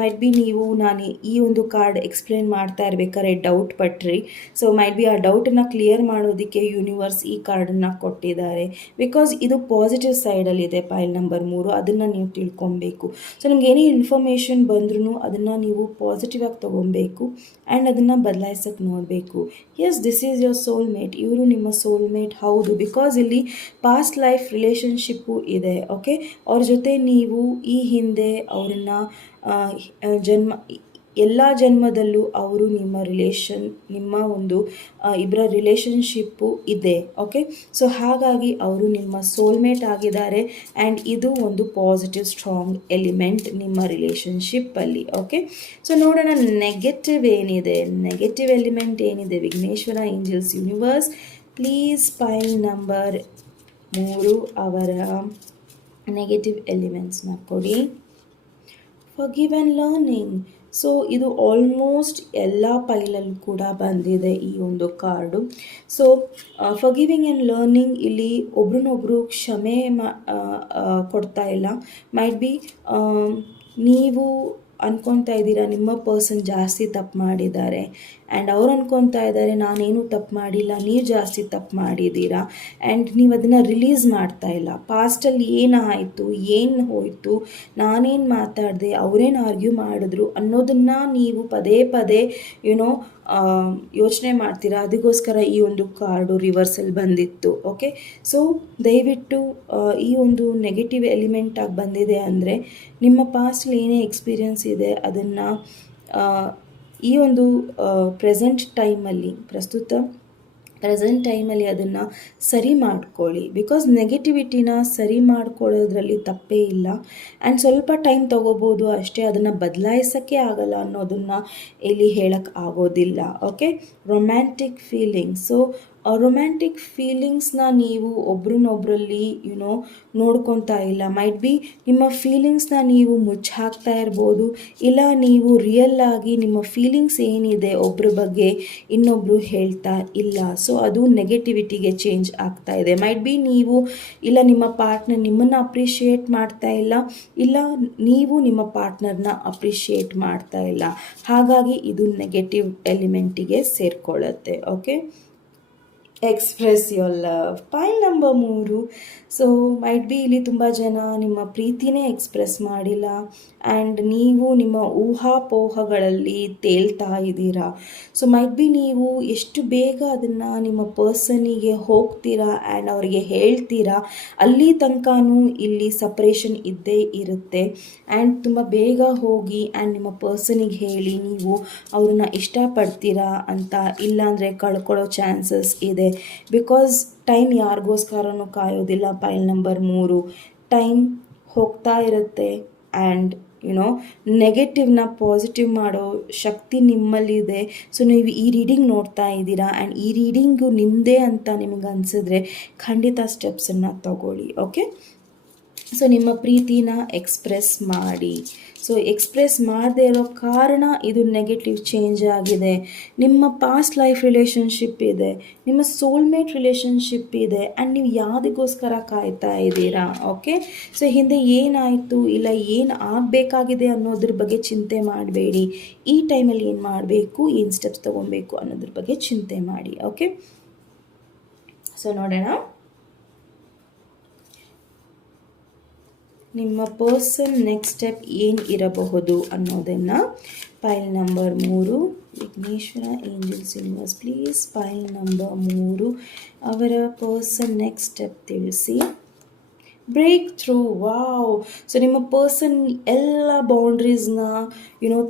ಮೈಟ್ ಬಿ ನೀವು ನಾನು ಈ ಒಂದು ಕಾರ್ಡ್ ಎಕ್ಸ್ಪ್ಲೇನ್ ಮಾಡ್ತಾ ಇರ್ಬೇಕಾದ್ರೆ ಡೌಟ್ ಪಟ್ರಿ. ಸೊ ಮೈಟ್ ಬಿ ಆ ಡೌಟನ್ನು ಕ್ಲಿಯರ್ ಮಾಡೋದಕ್ಕೆ ಯೂನಿವರ್ಸ್ ಈ ಕಾರ್ಡನ್ನು ಕೊಟ್ಟಿದ್ದಾರೆ. ಬಿಕಾಸ್ ಇದು ಪಾಸಿಟಿವ್ ಸೈಡಲ್ಲಿದೆ ಪೈಲ್ ನಂಬರ್ 3, ಅದನ್ನು ನೀವು ತಿಳ್ಕೊಬೇಕು. ಸೊ ನಿಮ್ಗೆ ಏನೇ ಇನ್ಫಾರ್ಮೇಷನ್ ಬಂದ್ರೂ ಅದನ್ನು ನೀವು ಪಾಸಿಟಿವ್ ಆಗಿ ತೊಗೊಬೇಕು ಆ್ಯಂಡ್ ಅದನ್ನು ಬದಲಾಯಿಸೋಕ್ಕೆ ನೋಡಬೇಕು. Yes, this is your soulmate. ಇವರು ನಿಮ್ಮ ಸೋಲ್ಮೇಟ್ ಹೌದು, ಬಿಕಾಸ್ ಇಲ್ಲಿ ಪಾಸ್ಟ್ ಲೈಫ್ ರಿಲೇಷನ್ಶಿಪ್ಪು ಇದೆ. ಓಕೆ, ಅವ್ರ ಜೊತೆ ನೀವು ಈ ಹಿಂದೆ ಅವರನ್ನು ಎಲ್ಲ ಜನ್ಮದಲ್ಲೂ ಅವರು ನಿಮ್ಮ ಒಂದು ಇಬ್ಬರ ರಿಲೇಷನ್ಶಿಪ್ಪು ಇದೆ. ಓಕೆ, ಸೊ ಹಾಗಾಗಿ ಅವರು ನಿಮ್ಮ ಸೋಲ್ಮೇಟ್ ಆಗಿದ್ದಾರೆ ಆ್ಯಂಡ್ ಇದು ಒಂದು ಪಾಸಿಟಿವ್ ಸ್ಟ್ರಾಂಗ್ ಎಲಿಮೆಂಟ್ ನಿಮ್ಮ ರಿಲೇಷನ್ಶಿಪ್ಪಲ್ಲಿ. ಓಕೆ, ಸೊ ನೋಡೋಣ ನೆಗೆಟಿವ್ ಏನಿದೆ, ನೆಗೆಟಿವ್ ಎಲಿಮೆಂಟ್ ಏನಿದೆ. Vighneshwara, angels, universe, please pile number 3 ಅವರ ನೆಗೆಟಿವ್ ಎಲಿಮೆಂಟ್ಸ್ನ ಕೊಡಿ. Forgive and learning. ಸೊ ಇದು ಆಲ್ಮೋಸ್ಟ್ ಎಲ್ಲ ಪೈಲಲ್ಲೂ ಕೂಡ ಬಂದಿದೆ ಈ ಒಂದು card. So forgiving and learning ಇಲ್ಲಿ ಒಬ್ರನ್ನೊಬ್ಬರು ಕ್ಷಮೆ ಕೊಡ್ತಾ ಇಲ್ಲ. ಮೈಟ್ ಬಿ ನೀವು ಅನ್ಕೊತಾ ಇದ್ದೀರಾ ನಿಮ್ಮ ಪರ್ಸನ್ ಜಾಸ್ತಿ ತಪ್ಪು ಮಾಡಿದ್ದಾರೆ ಆ್ಯಂಡ್ ಅವ್ರು ಅನ್ಕೊತಾ ಇದ್ದಾರೆ ನಾನೇನು ತಪ್ಪು ಮಾಡಿಲ್ಲ, ನೀವು ಜಾಸ್ತಿ ತಪ್ಪು ಮಾಡಿದ್ದೀರಾ ಆ್ಯಂಡ್ ನೀವು ಅದನ್ನು ರಿಲೀಸ್ ಮಾಡ್ತಾ ಇಲ್ಲ. ಪಾಸ್ಟಲ್ಲಿ ಏನಾಯಿತು, ಏನು ಹೋಯಿತು, ನಾನೇನು ಮಾತಾಡಿದೆ, ಅವರೇನು ಆರ್ಗ್ಯೂ ಮಾಡಿದ್ರು ಅನ್ನೋದನ್ನು ನೀವು ಪದೇ ಪದೇ ಯೋಚನೆ ಮಾಡ್ತೀರಾ. ಅದಕ್ಕೋಸ್ಕರ ಈ ಒಂದು ಕಾರ್ಡು ರಿವರ್ಸಲ್ಲಿ ಬಂದಿತ್ತು. ಓಕೆ, ಸೊ ದಯವಿಟ್ಟು ಈ ಒಂದು ನೆಗೆಟಿವ್ ಎಲಿಮೆಂಟಾಗಿ ಬಂದಿದೆ ಅಂದರೆ ನಿಮ್ಮ ಪಾಸ್ಟಲ್ಲಿ ಏನೇ ಎಕ್ಸ್ಪೀರಿಯನ್ಸ್ ಇದೆ ಅದನ್ನು ಈ ಒಂದು ಪ್ರೆಸೆಂಟ್ ಟೈಮಲ್ಲಿ ಅದನ್ನು ಸರಿ ಮಾಡ್ಕೊಳ್ಳಿ. ಬಿಕಾಸ್ ನೆಗೆಟಿವಿಟಿನ ಸರಿ ಮಾಡ್ಕೊಳ್ಳೋದ್ರಲ್ಲಿ ತಪ್ಪೇ ಇಲ್ಲ ಆ್ಯಂಡ್ ಸ್ವಲ್ಪ ಟೈಮ್ ತೊಗೋಬೋದು ಅಷ್ಟೇ, ಅದನ್ನು ಬದಲಾಯಿಸೋಕ್ಕೆ ಆಗಲ್ಲ ಅನ್ನೋದನ್ನು ಇಲ್ಲಿ ಹೇಳಕ್ಕೆ ಆಗೋದಿಲ್ಲ. Okay, romantic feelings. So romantic ಫೀಲಿಂಗ್ಸ್ನ ನೀವು ಒಬ್ರನ್ನೊಬ್ರಲ್ಲಿ ನೋಡ್ಕೊತಾ ಇಲ್ಲ. ಮೈಟ್ ಬಿ ನಿಮ್ಮ ಫೀಲಿಂಗ್ಸ್ನ ನೀವು ಮುಚ್ಚಾಕ್ತಾ ಇರ್ಬೋದು, ಇಲ್ಲ ನೀವು ರಿಯಲ್ ಆಗಿ ನಿಮ್ಮ ಫೀಲಿಂಗ್ಸ್ ಏನಿದೆ ಒಬ್ಬರ ಬಗ್ಗೆ ಇನ್ನೊಬ್ಬರು ಹೇಳ್ತಾ ಇಲ್ಲ. ಸೊ ಅದು ನೆಗೆಟಿವಿಟಿಗೆ ಚೇಂಜ್ ಆಗ್ತಾ ಇದೆ. ಮೈಟ್ ಬಿ ನೀವು ಇಲ್ಲ ನಿಮ್ಮ ಪಾರ್ಟ್ನರ್ ನಿಮ್ಮನ್ನು ಅಪ್ರಿಷಿಯೇಟ್ ಮಾಡ್ತಾ ಇಲ್ಲ ನೀವು ನಿಮ್ಮ ಪಾರ್ಟ್ನರ್ನ ಅಪ್ರಿಷಿಯೇಟ್ ಮಾಡ್ತಾ ಇಲ್ಲ. ಹಾಗಾಗಿ ಇದು ನೆಗೆಟಿವ್ ಎಲಿಮೆಂಟಿಗೆ ಸೇರಿಕೊಳ್ಳುತ್ತೆ. Okay, express your love pile number 3. So might be ಇಲ್ಲಿ ತುಂಬ ಜನ ನಿಮ್ಮ ಪ್ರೀತಿನೇ ಎಕ್ಸ್ಪ್ರೆಸ್ ಮಾಡಿಲ್ಲ ಆ್ಯಂಡ್ ನೀವು ನಿಮ್ಮ ಊಹಾಪೋಹಗಳಲ್ಲಿ ತೇಲ್ತಾ ಇದ್ದೀರಾ. ಸೊ ಮೈಟ್ ಬಿ ನೀವು ಎಷ್ಟು ಬೇಗ ಅದನ್ನು ನಿಮ್ಮ ಪರ್ಸನಿಗೆ ಹೋಗ್ತೀರಾ ಆ್ಯಂಡ್ ಅವರಿಗೆ ಹೇಳ್ತೀರಾ ಅಲ್ಲಿ ತನಕನೂ ಇಲ್ಲಿ ಸಪ್ರೇಷನ್ ಇದ್ದೇ ಇರುತ್ತೆ. ಆ್ಯಂಡ್ ತುಂಬ ಬೇಗ ಹೋಗಿ ಆ್ಯಂಡ್ ನಿಮ್ಮ ಪರ್ಸನಿಗೆ ಹೇಳಿ ನೀವು ಅವ್ರನ್ನ ಇಷ್ಟಪಡ್ತೀರಾ ಅಂತ, ಇಲ್ಲಾಂದರೆ ಕಳ್ಕೊಳ್ಳೋ ಚಾನ್ಸಸ್ ಇದೆ. ಬಿಕಾಸ್ ಟೈಮ್ ಯಾರಿಗೋಸ್ಕರನೂ ಕಾಯೋದಿಲ್ಲ. ಪೈಲ್ ನಂಬರ್ 3 ಟೈಮ್ ಹೋಗ್ತಾ ಇರುತ್ತೆ ಆ್ಯಂಡ್ ನೆಗೆಟಿವ್ನ ಪಾಸಿಟಿವ್ ಮಾಡೋ ಶಕ್ತಿ ನಿಮ್ಮಲ್ಲಿದೆ. ಸೊ ನೀವು ಈ ರೀಡಿಂಗ್ ನೋಡ್ತಾ ಇದ್ದೀರಾ ಆ್ಯಂಡ್ ಈ ರೀಡಿಂಗು ನಿಮ್ಮದೇ ಅಂತ ನಿಮಗೆ ಅನಿಸಿದ್ರೆ ಖಂಡಿತ ಸ್ಟೆಪ್ಸನ್ನು ತಗೊಳ್ಳಿ. ಓಕೆ, ಸೊ ನಿಮ್ಮ ಪ್ರೀತಿನ ಎಕ್ಸ್ಪ್ರೆಸ್ ಮಾಡಿ. ಸೊ ಎಕ್ಸ್ಪ್ರೆಸ್ ಮಾಡದೇ ಇರೋ ಕಾರಣ ಇದು ನೆಗೆಟಿವ್ ಚೇಂಜ್ ಆಗಿದೆ. ನಿಮ್ಮ ಪಾಸ್ಟ್ ಲೈಫ್ ರಿಲೇಷನ್ಶಿಪ್ ಇದೆ, ನಿಮ್ಮ ಸೋಲ್ಮೇಟ್ ರಿಲೇಷನ್ಶಿಪ್ ಇದೆ, ಆ್ಯಂಡ್ ನೀವು ಯಾವುದಕ್ಕೋಸ್ಕರ ಕಾಯ್ತಾ ಇದ್ದೀರಾ. ಓಕೆ, ಸೊ ಹಿಂದೆ ಏನಾಯಿತು ಇಲ್ಲ ಏನು ಆಗಬೇಕಾಗಿದೆ ಅನ್ನೋದ್ರ ಬಗ್ಗೆ ಚಿಂತೆ ಮಾಡಬೇಡಿ. ಈ ಟೈಮಲ್ಲಿ ಏನು ಮಾಡಬೇಕು, ಏನು ಸ್ಟೆಪ್ಸ್ ತೊಗೊಬೇಕು ಅನ್ನೋದ್ರ ಬಗ್ಗೆ ಚಿಂತೆ ಮಾಡಿ. ಓಕೆ, ಸೊ ನೋಡೋಣ ನಿಮ್ಮ ಪರ್ಸನ್ ನೆಕ್ಸ್ಟ್ ಸ್ಟೆಪ್ ಏನು ಇರಬಹುದು ಅನ್ನೋದನ್ನು. Pile number 3, Vighneshwara angels universe please. Pile number 3, ಅವರ ಪರ್ಸನ್ ನೆಕ್ಸ್ಟ್ ಸ್ಟೆಪ್ ತಿಳಿಸಿ. Breakthrough. ವಾವ್. ಸೊ ನಿಮ್ಮ ಪರ್ಸನ್ ಎಲ್ಲ ಬೌಂಡ್ರೀಸ್ನ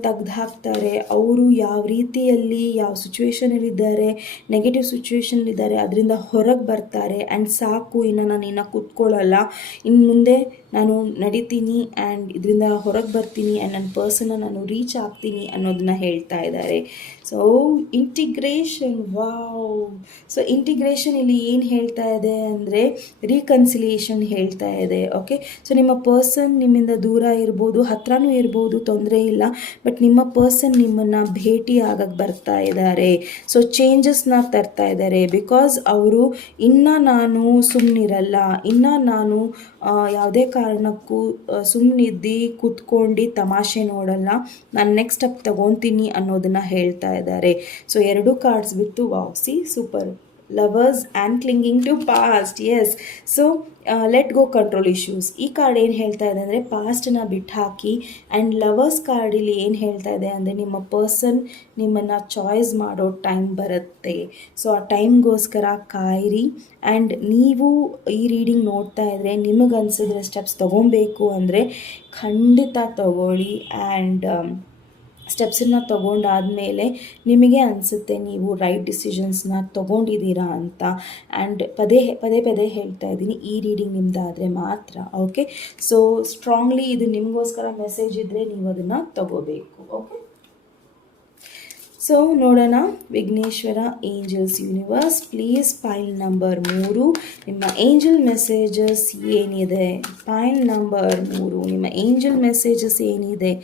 ತೆಗ್ದು ಹಾಕ್ತಾರೆ. ಅವರು ಯಾವ ರೀತಿಯಲ್ಲಿ ಯಾವ ಸಿಚುವೇಶನಲ್ಲಿದ್ದಾರೆ, ನೆಗೆಟಿವ್ ಸಿಚುವೇಶನಲ್ಲಿದ್ದಾರೆ, ಅದರಿಂದ ಹೊರಗೆ ಬರ್ತಾರೆ. ಆ್ಯಂಡ್ ಸಾಕು, ಇನ್ನು ನಾನು ಇನ್ನು ಕೂತ್ಕೊಳ್ಳಲ್ಲ, ಇನ್ನು ಮುಂದೆ ನಾನು ನಡಿತೀನಿ ಆ್ಯಂಡ್ ಇದರಿಂದ ಹೊರಗೆ ಬರ್ತೀನಿ ಆ್ಯಂಡ್ ನನ್ನ ಪರ್ಸನ್ನ ನಾನು ರೀಚ್ ಆಗ್ತೀನಿ ಅನ್ನೋದನ್ನ ಹೇಳ್ತಾ ಇದ್ದಾರೆ. So integration. Wow. So integration ಇಲ್ಲಿ ಏನು ಹೇಳ್ತಾ ಇದೆ ಅಂದರೆ ರೀಕನ್ಸಿಲಿಯೇಷನ್ ಹೇಳ್ತಾ ಇದೆ. ಓಕೆ, ಸೊ ನಿಮ್ಮ ಪರ್ಸನ್ ನಿಮ್ಮಿಂದ ದೂರ ಇರ್ಬೋದು, ಹತ್ರನೂ ಇರ್ಬೋದು, ತೊಂದರೆ ಇಲ್ಲ. ಬಟ್ ನಿಮ್ಮ ಪರ್ಸನ್ ನಿಮ್ಮನ್ನು ಭೇಟಿ ಆಗಕ್ಕೆ ಬರ್ತಾ ಇದ್ದಾರೆ. ಸೊ ಚೇಂಜಸ್ನ ತರ್ತಾ ಇದ್ದಾರೆ. ಬಿಕಾಸ್ ಅವರು ಇನ್ನು ನಾನು ಸುಮ್ಮನಿರಲ್ಲ, ಇನ್ನು ನಾನು ಯಾವುದೇ ಕಾರಣಕ್ಕೂ ಸುಮ್ಮನಿದ್ದು ಕೂತ್ಕೊಂಡು ತಮಾಷೆ ನೋಡಲ್ಲ, ನಾನು ನೆಕ್ಸ್ಟ್ ಸ್ಟೆಪ್ ತಗೊತೀನಿ ಅನ್ನೋದನ್ನು ಹೇಳ್ತಾ ಇದ್ದಾರೆ. ಸೊ 2 ಕಾರ್ಡ್ಸ್ ಬಿಟ್ಟು wow, see super. Lovers and clinging to past. Yes, so let go control issues. ಈ ಕಾರ್ಡ್ ಏನು ಹೇಳ್ತಾ ಇದೆ ಅಂದರೆ ಪಾಸ್ಟನ್ನ ಬಿಟ್ಟು ಹಾಕಿ. ಆ್ಯಂಡ್ ಲವರ್ಸ್ ಕಾರ್ಡಲ್ಲಿ ಏನು ಹೇಳ್ತಾ ಇದೆ ಅಂದರೆ ನಿಮ್ಮ ಪರ್ಸನ್ ನಿಮ್ಮನ್ನು ಚಾಯ್ಸ್ ಮಾಡೋ ಟೈಮ್ ಬರುತ್ತೆ. ಸೊ ಆ ಟೈಮ್ಗೋಸ್ಕರ ಕಾಯಿರಿ. ಆ್ಯಂಡ್ ನೀವು ಈ ರೀಡಿಂಗ್ ನೋಡ್ತಾ ಇದ್ದರೆ ನಿಮಗನ್ಸಿದ್ರೆ ಸ್ಟೆಪ್ಸ್ ತೊಗೊಬೇಕು ಅಂದರೆ ಖಂಡಿತ ತಗೊಳ್ಳಿ. ಆ್ಯಂಡ್ ಸ್ಟೆಪ್ಸನ್ನು ತೊಗೊಂಡಾದಮೇಲೆ ನಿಮಗೆ ಅನಿಸುತ್ತೆ ನೀವು ರೈಟ್ ಡಿಸಿಷನ್ಸ್ನ ತೊಗೊಂಡಿದ್ದೀರಾ ಅಂತ. ಆ್ಯಂಡ್ ಪದೇ ಹೇಳ್ತಾ ಇದ್ದೀನಿ, ಈ ರೀಡಿಂಗ್ ನಿಮ್ಮದಾದರೆ ಮಾತ್ರ. ಓಕೆ, ಸೊ ಸ್ಟ್ರಾಂಗ್ಲಿ ಇದು ನಿಮಗೋಸ್ಕರ ಮೆಸೇಜ್ ಇದ್ದರೆ ನೀವು ಅದನ್ನು ತಗೋಬೇಕು. ಓಕೆ, ಸೊ ನೋಡೋಣ. Vighneshwara angels universe please. Pile number 3, ನಿಮ್ಮ ಏಂಜಲ್ ಮೆಸೇಜಸ್ ಏನಿದೆ. ಪೈಲ್ ನಂಬರ್ 3, ನಿಮ್ಮ ಏಂಜಲ್ ಮೆಸೇಜಸ್ ಏನಿದೆ,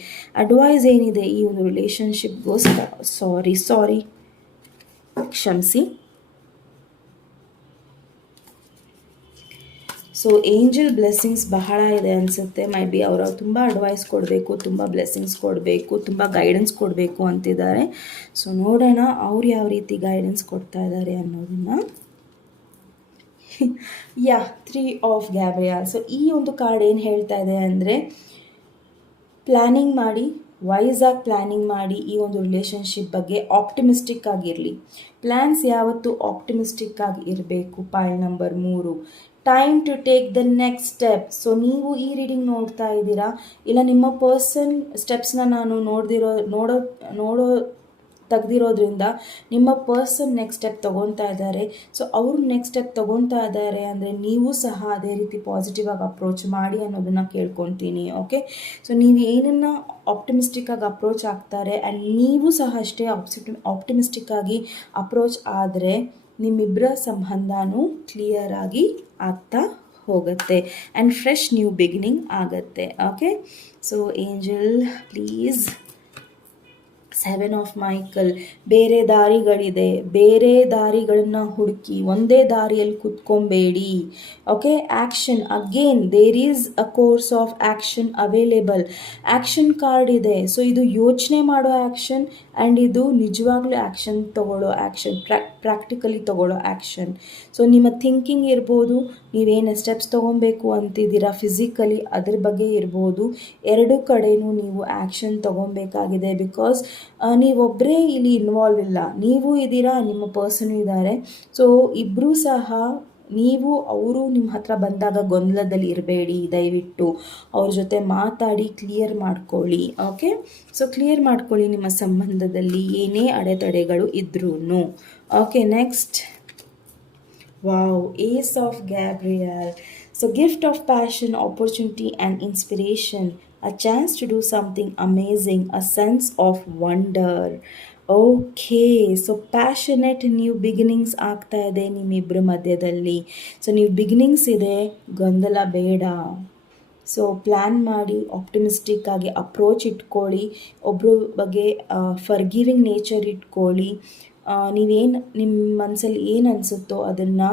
ಅಡ್ವೈಸ್ ಏನಿದೆ ಈ ಒಂದು ರಿಲೇಷನ್ಶಿಪ್ಗೋಸ್ಕರ. ಸಾರಿ ಕ್ಷಮಿಸಿ. ಸೊ ಏಂಜಲ್ ಬ್ಲೆಸ್ಸಿಂಗ್ಸ್ ಬಹಳ ಇದೆ ಅನಿಸುತ್ತೆ. ಮೈ ಬಿ ಅವರು ತುಂಬ ಅಡ್ವೈಸ್ ಕೊಡಬೇಕು, ತುಂಬ ಬ್ಲೆಸ್ಸಿಂಗ್ಸ್ ಕೊಡಬೇಕು, ತುಂಬ ಗೈಡೆನ್ಸ್ ಕೊಡಬೇಕು ಅಂತಿದ್ದಾರೆ. ಸೊ ನೋಡೋಣ ಅವ್ರು ಯಾವ ರೀತಿ ಗೈಡೆನ್ಸ್ ಕೊಡ್ತಾ ಇದ್ದಾರೆ ಅನ್ನೋದನ್ನು. 3 ಆಫ್ ಗ್ಯಾಬ್ರಿಯಲ್. ಸೊ ಈ ಒಂದು ಕಾರ್ಡ್ ಏನು ಹೇಳ್ತಾ ಇದೆ ಅಂದರೆ ಪ್ಲ್ಯಾನಿಂಗ್ ಮಾಡಿ, ವೈಸಾಗಿ ಪ್ಲ್ಯಾನಿಂಗ್ ಮಾಡಿ. ಈ ಒಂದು ರಿಲೇಷನ್ಶಿಪ್ ಬಗ್ಗೆ ಆಪ್ಟಿಮಿಸ್ಟಿಕ್ ಆಗಿರಲಿ. ಪ್ಲ್ಯಾನ್ಸ್ ಯಾವತ್ತೂ ಆಪ್ಟಿಮಿಸ್ಟಿಕ್ ಆಗಿ ಇರಬೇಕು. Pile number 3, time to take the next step. So ನೀವು ಈ ರೀಡಿಂಗ್ ನೋಡ್ತಾ ಇದ್ದೀರಾ, ಇಲ್ಲ ನಿಮ್ಮ ಪರ್ಸನ್ ಸ್ಟೆಪ್ಸ್ನ ನಾನು ನೋಡೋ ತೆಗ್ದಿರೋದ್ರಿಂದ ನಿಮ್ಮ ಪರ್ಸನ್ ನೆಕ್ಸ್ಟ್ ಸ್ಟೆಪ್ ತೊಗೊತಾ ಇದ್ದಾರೆ. ಸೊ ಅವರು ನೆಕ್ಸ್ಟ್ ಸ್ಟೆಪ್ ತೊಗೊತಾ ಇದ್ದಾರೆ ಅಂದರೆ ನೀವು ಸಹ ಅದೇ ರೀತಿ ಪಾಸಿಟಿವ್ ಆಗಿ ಅಪ್ರೋಚ್ ಮಾಡಿ ಅನ್ನೋದನ್ನು ಕೇಳ್ಕೊತೀನಿ. ಓಕೆ, ಸೊ ನೀವು ಏನನ್ನು ಆಪ್ಟಿಮಿಸ್ಟಿಕ್ ಆಗಿ ಅಪ್ರೋಚ್ ಆಗ್ತಾರೆ ಆ್ಯಂಡ್ ನೀವು ಸಹ ಅಷ್ಟೇ ಆಪ್ಟಿಮಿಸ್ಟಿಕ್ ಆಗಿ ಅಪ್ರೋಚ್ ಆದರೆ ನಿಮ್ಮಿಬ್ಬರ ಸಂಬಂಧನೂ ಕ್ಲಿಯರ್ ಆಗಿ ಆಗ್ತಾ ಹೋಗುತ್ತೆ ಆ್ಯಂಡ್ ಫ್ರೆಶ್ ನ್ಯೂ ಬಿಗಿನಿಂಗ್ ಆಗುತ್ತೆ. Okay, so angel please. 7 of Michael. ಬೇರೆ ದಾರಿಗಳಿದೆ, ಬೇರೆ ದಾರಿಗಳನ್ನ ಹುಡುಕಿ, ಒಂದೇ ದಾರಿಯಲ್ಲಿ ಕುತ್ಕೊಬೇಡಿ. Okay, action again, there is a course of action available. Action card ಇದೆ. ಸೊ ಇದು ಯೋಚನೆ ಮಾಡೋ ಆ್ಯಕ್ಷನ್ ಆ್ಯಂಡ್ ಇದು ನಿಜವಾಗ್ಲೂ ಆ್ಯಕ್ಷನ್ ತಗೊಳ್ಳೋ ಆ್ಯಕ್ಷನ್, ಪ್ರಾಕ್ಟಿಕಲಿ ತಗೊಳ್ಳೋ ಆ್ಯಕ್ಷನ್. ಸೊ ನಿಮ್ಮ ಥಿಂಕಿಂಗ್ ಇರ್ಬೋದು, ನೀವೇನು ಸ್ಟೆಪ್ಸ್ ತೊಗೊಬೇಕು ಅಂತಿದ್ದೀರಾ ಫಿಸಿಕಲಿ ಅದ್ರ ಬಗ್ಗೆ ಇರ್ಬೋದು, ಎರಡೂ ಕಡೆಯೂ ನೀವು ಆ್ಯಕ್ಷನ್ ತೊಗೊಬೇಕಾಗಿದೆ. ಬಿಕಾಸ್ ನೀವೊಬ್ಬರೇ ಇಲ್ಲಿ ಇನ್ವಾಲ್ವ್ ಇಲ್ಲ, ನೀವು ಇದ್ದೀರಾ, ನಿಮ್ಮ ಪರ್ಸನ್ ಇದ್ದಾರೆ. ಸೊ ಇಬ್ಬರೂ ಸಹ ನೀವು ಅವರು ನಿಮ್ಮ ಹತ್ರ ಬಂದಾಗ ಗೊಂದಲದಲ್ಲಿ ಇರಬೇಡಿ. ದಯವಿಟ್ಟು ಅವ್ರ ಜೊತೆ ಮಾತಾಡಿ ಕ್ಲಿಯರ್ ಮಾಡ್ಕೊಳ್ಳಿ. ಓಕೆ, ಸೊ ಕ್ಲಿಯರ್ ಮಾಡ್ಕೊಳ್ಳಿ ನಿಮ್ಮ ಸಂಬಂಧದಲ್ಲಿ ಏನೇ ಅಡೆತಡೆಗಳು ಇದ್ರೂ. Okay, next. Wow, ace of Gabriel. So gift of passion, opportunity and inspiration, a chance to do something amazing, a sense of wonder. Okay, so passionate new beginnings ಆಗ್ತಾ ಇದೆ ನಿಮ್ಮಿಬ್ಬರ ಮಧ್ಯದಲ್ಲಿ. ಸೊ ನ್ಯೂ ಬಿಗಿನಿಂಗ್ಸ್ ಇದೆ, ಗೊಂದಲ ಬೇಡ. ಸೊ ಪ್ಲ್ಯಾನ್ ಮಾಡಿ ಆಪ್ಟಿಮಿಸ್ಟಿಕ್ ಆಗಿ ಅಪ್ರೋಚ್ ಇಟ್ಕೊಳ್ಳಿ, ಒಬ್ಬರ ಬಗ್ಗೆ ಫರ್ಗಿವಿಂಗ್ ನೇಚರ್ ಇಟ್ಕೊಳ್ಳಿ. ನೀವೇನು ನಿಮ್ಮ ಮನಸ್ಸಲ್ಲಿ ಏನು ಅನಿಸುತ್ತೋ ಅದನ್ನು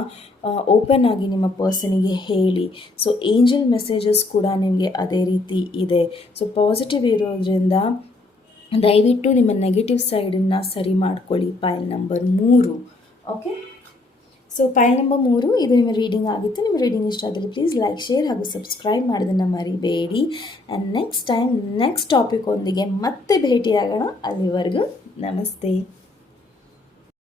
ಓಪನ್ ಆಗಿ ನಿಮ್ಮ ಪರ್ಸನಿಗೆ ಹೇಳಿ. ಸೊ ಏಂಜಲ್ ಮೆಸೇಜಸ್ ಕೂಡ ನಿಮಗೆ ಅದೇ ರೀತಿ ಇದೆ. ಸೊ ಪಾಸಿಟಿವ್ ಇರೋದ್ರಿಂದ ದಯವಿಟ್ಟು ನಿಮ್ಮ ನೆಗೆಟಿವ್ ಸೈಡನ್ನು ಸರಿ ಮಾಡ್ಕೊಳ್ಳಿ. ಪೈಲ್ ನಂಬರ್ 3. ಓಕೆ, ಸೊ ಪೈಲ್ ನಂಬರ್ 3 ಇದು ನಿಮ್ಮ ರೀಡಿಂಗ್ ಆಗಿತ್ತು. ನಿಮ್ಮ ರೀಡಿಂಗ್ ಇಷ್ಟ ಆದರೆ ಪ್ಲೀಸ್ ಲೈಕ್, ಶೇರ್ ಹಾಗೂ ಸಬ್ಸ್ಕ್ರೈಬ್ ಮಾಡೋದನ್ನು ಮರಿಬೇಡಿ. And next time next topic ಒಂದಿಗೆ ಮತ್ತೆ ಭೇಟಿಯಾಗೋಣ. ಅಲ್ಲಿವರೆಗೂ ನಮಸ್ತೆ.